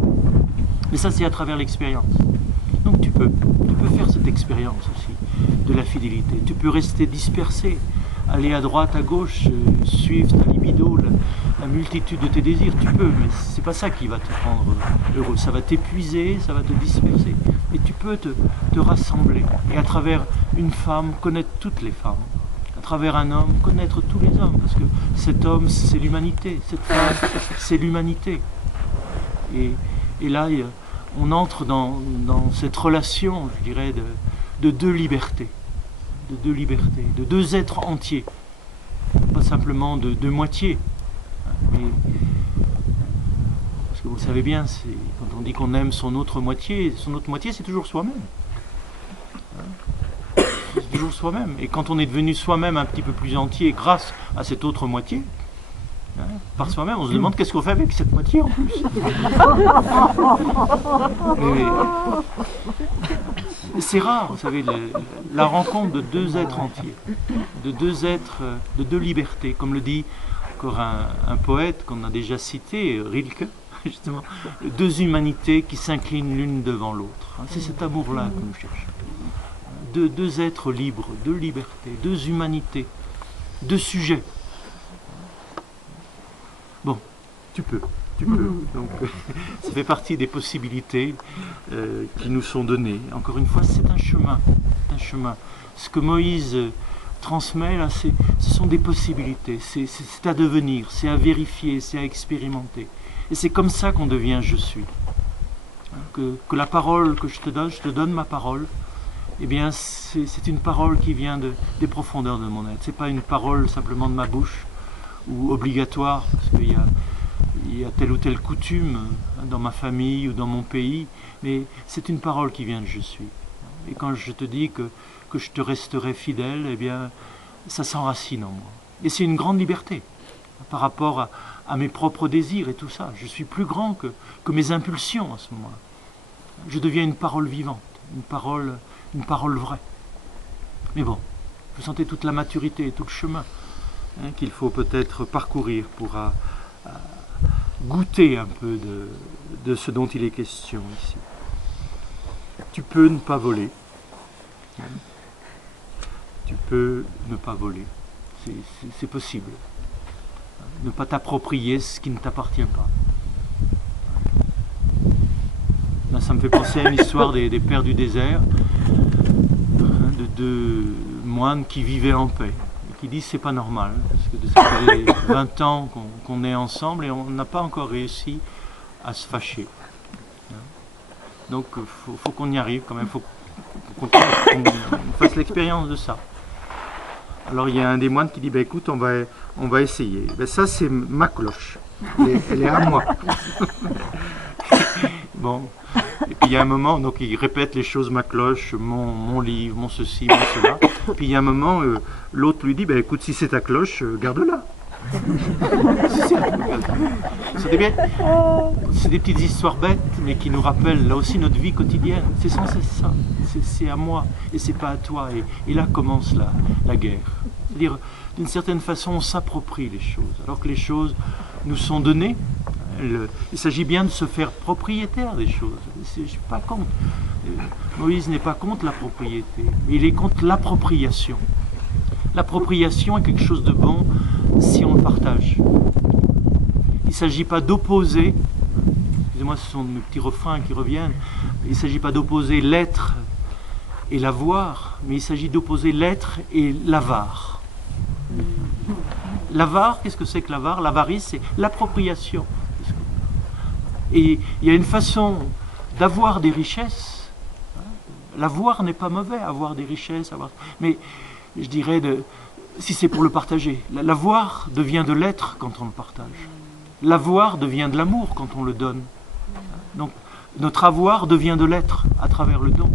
Mais ça, c'est à travers l'expérience. Donc tu peux faire cette expérience aussi de la fidélité. Tu peux rester dispersé, aller à droite, à gauche, suivre ta libido, la multitude de tes désirs. Tu peux, mais c'est pas ça qui va te rendre heureux. Ça va t'épuiser, ça va te disperser. Et tu peux te rassembler. Et à travers une femme, connaître toutes les femmes. À travers un homme, connaître tous les hommes. Parce que cet homme, c'est l'humanité. Cette femme, c'est l'humanité. Et là, on entre dans cette relation, je dirais, de 2 libertés. De 2 libertés, de 2 êtres entiers. Pas simplement de 2 moitiés. Mais, parce que vous le savez bien, quand on dit qu'on aime son autre moitié, c'est toujours soi-même. C'est toujours soi-même. Et quand on est devenu soi-même un petit peu plus entier grâce à cette autre moitié, par soi-même, on se demande qu'est-ce qu'on fait avec cette moitié en plus. Mais c'est rare, vous savez, la rencontre de 2 êtres entiers, de 2 êtres, de 2 libertés, comme le dit encore un poète qu'on a déjà cité, Rilke, justement, 2 humanités qui s'inclinent l'une devant l'autre. C'est cet amour-là que nous cherchons. 2 êtres libres, 2 libertés, 2 humanités, 2 sujets. Bon, tu peux. Donc, ça fait partie des possibilités qui nous sont données. Encore une fois, c'est un chemin. Ce que Moïse transmet, là, ce sont des possibilités. C'est à devenir, c'est à vérifier, c'est à expérimenter. Et c'est comme ça qu'on devient « je suis ». Que la parole que je te donne ma parole, eh bien, c'est une parole qui vient des profondeurs de mon être. Ce n'est pas une parole simplement de ma bouche, ou obligatoire, parce qu'il y a telle ou telle coutume dans ma famille ou dans mon pays, mais c'est une parole qui vient de « je suis ». Et quand je te dis que je te resterai fidèle, eh bien, ça s'enracine en moi. Et c'est une grande liberté par rapport à mes propres désirs et tout ça. Je suis plus grand que mes impulsions à ce moment-là. Je deviens une parole vivante, une parole vraie. Mais bon, vous sentez toute la maturité, tout le chemin qu'il faut peut-être parcourir pour goûter un peu de ce dont il est question ici. Tu peux ne pas voler. Tu peux ne pas voler. C'est possible. Ne pas t'approprier ce qui ne t'appartient pas. Là, ça me fait penser à une histoire des pères du désert, de 2 moines qui vivaient en paix. Qui disent c'est pas normal, parce que ça fait 20 ans qu'on est ensemble et on n'a pas encore réussi à se fâcher. Donc il faut qu'on y arrive quand même, il faut qu'on fasse l'expérience de ça. Alors il y a un des moines qui dit écoute, on va essayer. Ça c'est ma cloche, elle est à moi. Bon. Et puis il y a un moment, donc il répète les choses, ma cloche, mon livre, mon ceci, mon cela. Puis il y a un moment, l'autre lui dit, écoute, si c'est ta cloche, garde-la. C'est des petites histoires bêtes, mais qui nous rappellent là aussi notre vie quotidienne. C'est censé ça, c'est à moi, et c'est pas à toi. Et là commence la guerre. C'est-à-dire, d'une certaine façon, on s'approprie les choses, alors que les choses nous sont données. Il s'agit bien de se faire propriétaire des choses. Je ne suis pas contre Moïse n'est pas contre la propriété, mais il est contre l'appropriation. L'appropriation est quelque chose de bon si on le partage. Il ne s'agit pas d'opposer, excusez-moi, ce sont mes petits refrains qui reviennent, il ne s'agit pas d'opposer l'être et l'avoir, mais il s'agit d'opposer l'être et l'avare. L'avare, qu'est-ce que c'est que l'avare? L'avarice, c'est l'appropriation. Et il y a une façon d'avoir des richesses. L'avoir n'est pas mauvais, avoir des richesses, mais je dirais, si c'est pour le partager, l'avoir devient de l'être quand on le partage. L'avoir devient de l'amour quand on le donne. Donc, notre avoir devient de l'être à travers le don.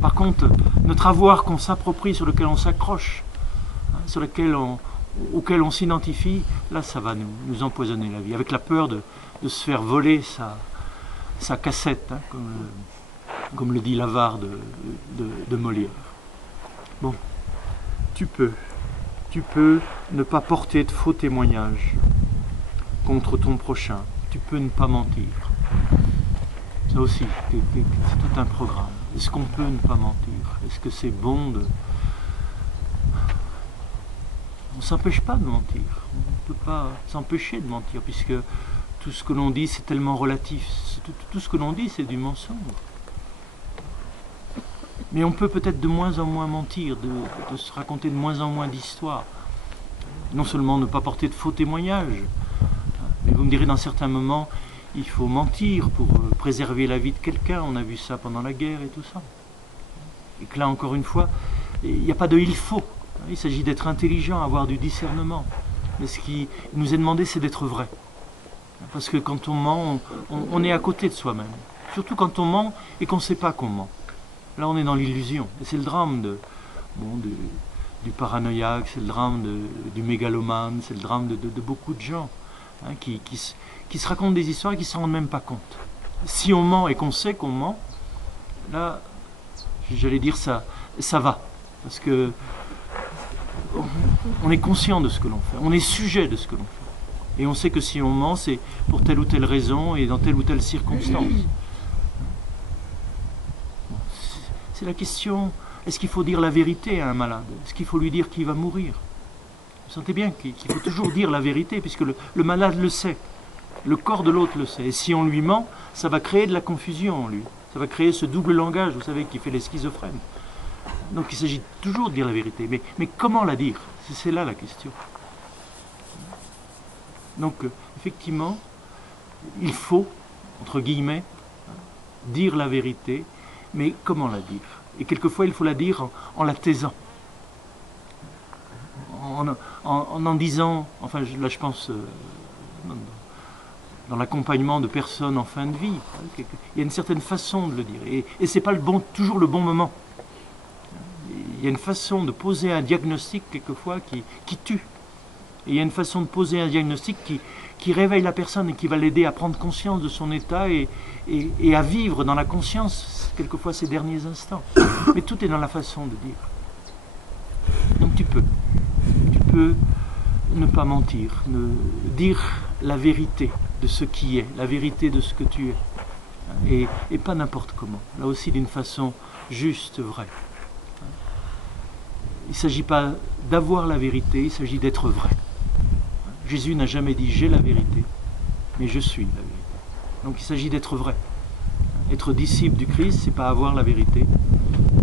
Par contre, notre avoir qu'on s'approprie, sur lequel on s'accroche, auquel on s'identifie, là, ça va nous empoisonner la vie, avec la peur de se faire voler sa cassette, comme le dit l'avare de Molière. Bon, tu peux ne pas porter de faux témoignages contre ton prochain, tu peux ne pas mentir. Ça aussi, c'est tout un programme. Est-ce qu'on peut ne pas mentir? Est-ce que c'est bon de... On ne s'empêche pas de mentir, on ne peut pas s'empêcher de mentir, puisque tout ce que l'on dit, c'est tellement relatif. Tout ce que l'on dit, c'est du mensonge. Mais on peut peut-être de moins en moins mentir, de se raconter de moins en moins d'histoires. Non seulement ne pas porter de faux témoignages, mais vous me direz, dans certains moments, il faut mentir pour préserver la vie de quelqu'un. On a vu ça pendant la guerre et tout ça. Et que là, encore une fois, il n'y a pas de « il faut ». Il s'agit d'être intelligent, avoir du discernement. Mais ce qui nous est demandé, c'est d'être vrai. Parce que quand on ment, on est à côté de soi-même. Surtout quand on ment et qu'on ne sait pas qu'on ment. Là, on est dans l'illusion. Et c'est le drame du paranoïaque, c'est le drame du mégalomane, c'est le drame de beaucoup de gens qui se racontent des histoires et qui ne s'en rendent même pas compte. Si on ment et qu'on sait qu'on ment, là, j'allais dire ça va. Parce que on est conscient de ce que l'on fait, on est sujet de ce que l'on fait. Et on sait que si on ment, c'est pour telle ou telle raison et dans telle ou telle circonstance. C'est la question, est-ce qu'il faut dire la vérité à un malade? Est-ce qu'il faut lui dire qu'il va mourir? Vous sentez bien qu'il faut toujours dire la vérité, puisque le malade le sait, le corps de l'autre le sait. Et si on lui ment, ça va créer de la confusion en lui. Ça va créer ce double langage, vous savez, qui fait les schizophrènes. Donc il s'agit toujours de dire la vérité. Mais comment la dire? C'est là la question. Donc effectivement, il faut, entre guillemets, dire la vérité, mais comment la dire? Et quelquefois il faut la dire en la taisant. En disant, enfin là je pense dans l'accompagnement de personnes en fin de vie, il y a une certaine façon de le dire. Et ce n'est pas toujours le bon moment. Il y a une façon de poser un diagnostic quelquefois qui tue. Et il y a une façon de poser un diagnostic qui réveille la personne et qui va l'aider à prendre conscience de son état et à vivre dans la conscience quelquefois ces derniers instants. Mais tout est dans la façon de dire. Donc tu peux ne pas mentir, dire la vérité de ce qui est, la vérité de ce que tu es. Et pas n'importe comment. Là aussi d'une façon juste, vraie. Il ne s'agit pas d'avoir la vérité, il s'agit d'être vrai. Jésus n'a jamais dit « j'ai la vérité », mais « je suis la vérité ». Donc il s'agit d'être vrai. Être disciple du Christ, ce n'est pas avoir la vérité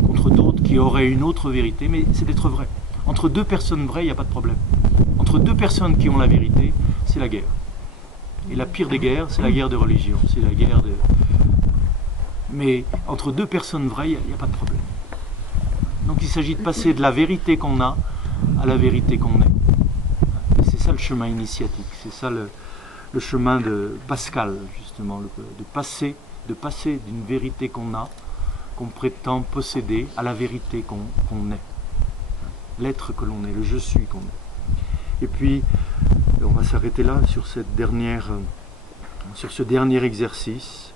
contre d'autres qui auraient une autre vérité, mais c'est d'être vrai. Entre deux personnes vraies, il n'y a pas de problème. Entre deux personnes qui ont la vérité, c'est la guerre. Et la pire des guerres, c'est la guerre de religion. C'est la guerre de... Mais entre deux personnes vraies, il n'y a pas de problème. Donc il s'agit de passer de la vérité qu'on a à la vérité qu'on est. C'est ça le chemin initiatique, c'est ça le chemin de Pascal, justement, de passer d'une vérité qu'on a, qu'on prétend posséder, à la vérité qu'on est. L'être que l'on est, le je suis qu'on est. Et puis, on va s'arrêter là sur ce dernier exercice.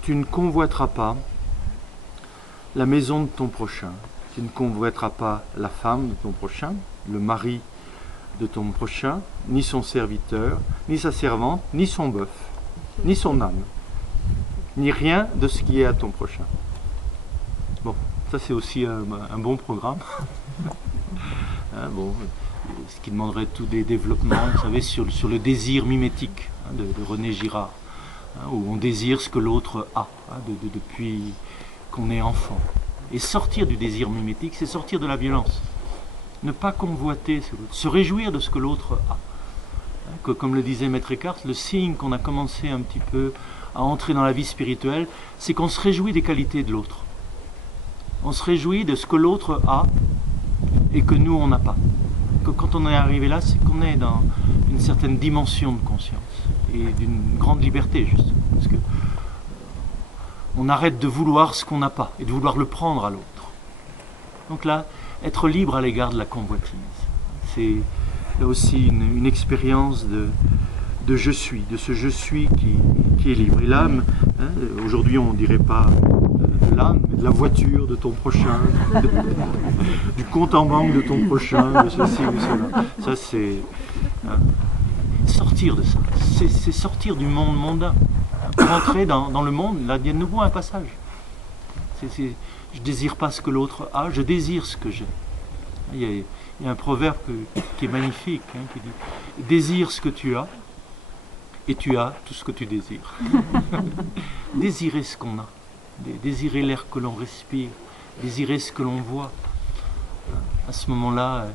Tu ne convoiteras pas la maison de ton prochain. Tu ne convoiteras pas la femme de ton prochain, le mari de ton prochain, ni son serviteur, ni sa servante, ni son bœuf, ni son âne, ni rien de ce qui est à ton prochain. Ça c'est aussi un bon programme. Hein, bon, ce qui demanderait tout des développements, vous savez, sur le désir mimétique, hein, de René Girard, hein, où on désire ce que l'autre a, hein, depuis qu'on est enfant. Et sortir du désir mimétique, c'est sortir de la violence. Ne pas convoiter, se réjouir de ce que l'autre a. Hein, que, comme le disait Maître Eckhart, le signe qu'on a commencé un petit peu à entrer dans la vie spirituelle, c'est qu'on se réjouit des qualités de l'autre. On se réjouit de ce que l'autre a et que nous, on n'a pas. Que quand on est arrivé là, c'est qu'on est dans une certaine dimension de conscience et d'une grande liberté, justement. Parce que on arrête de vouloir ce qu'on n'a pas et de vouloir le prendre à l'autre. Donc là, être libre à l'égard de la convoitise, c'est là aussi une expérience de je suis, de ce je suis qui est libre. Et l'âme, hein, aujourd'hui on ne dirait pas l'âme, mais de la voiture de ton prochain, du compte en banque de ton prochain, de ceci ou cela. Ça c'est hein, sortir de ça, c'est sortir du monde mondain. Pour entrer dans le monde, là il y a de nouveau un passage. Je désire pas ce que l'autre a, je désire ce que j'ai. Il y a un proverbe qui est magnifique, hein, qui dit « Désire ce que tu as, et tu as tout ce que tu désires. » Désirer ce qu'on a, désirer l'air que l'on respire, désirer ce que l'on voit. À ce moment-là,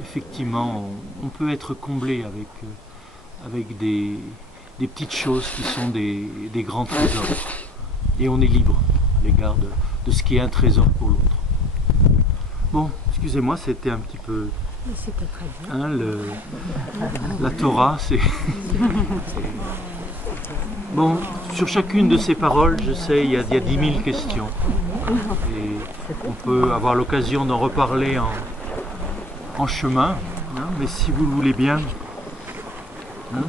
effectivement, on peut être comblé avec des petites choses qui sont des grands trésors. Et on est libre à l'égard de ce qui est un trésor pour l'autre. Bon, excusez-moi, c'était un petit peu... C'était très bien. Hein, la Torah, c'est... Bon, sur chacune de ces paroles, je sais, il y a 10 000 questions. Et on peut avoir l'occasion d'en reparler en chemin, hein, mais si vous le voulez bien... Hein,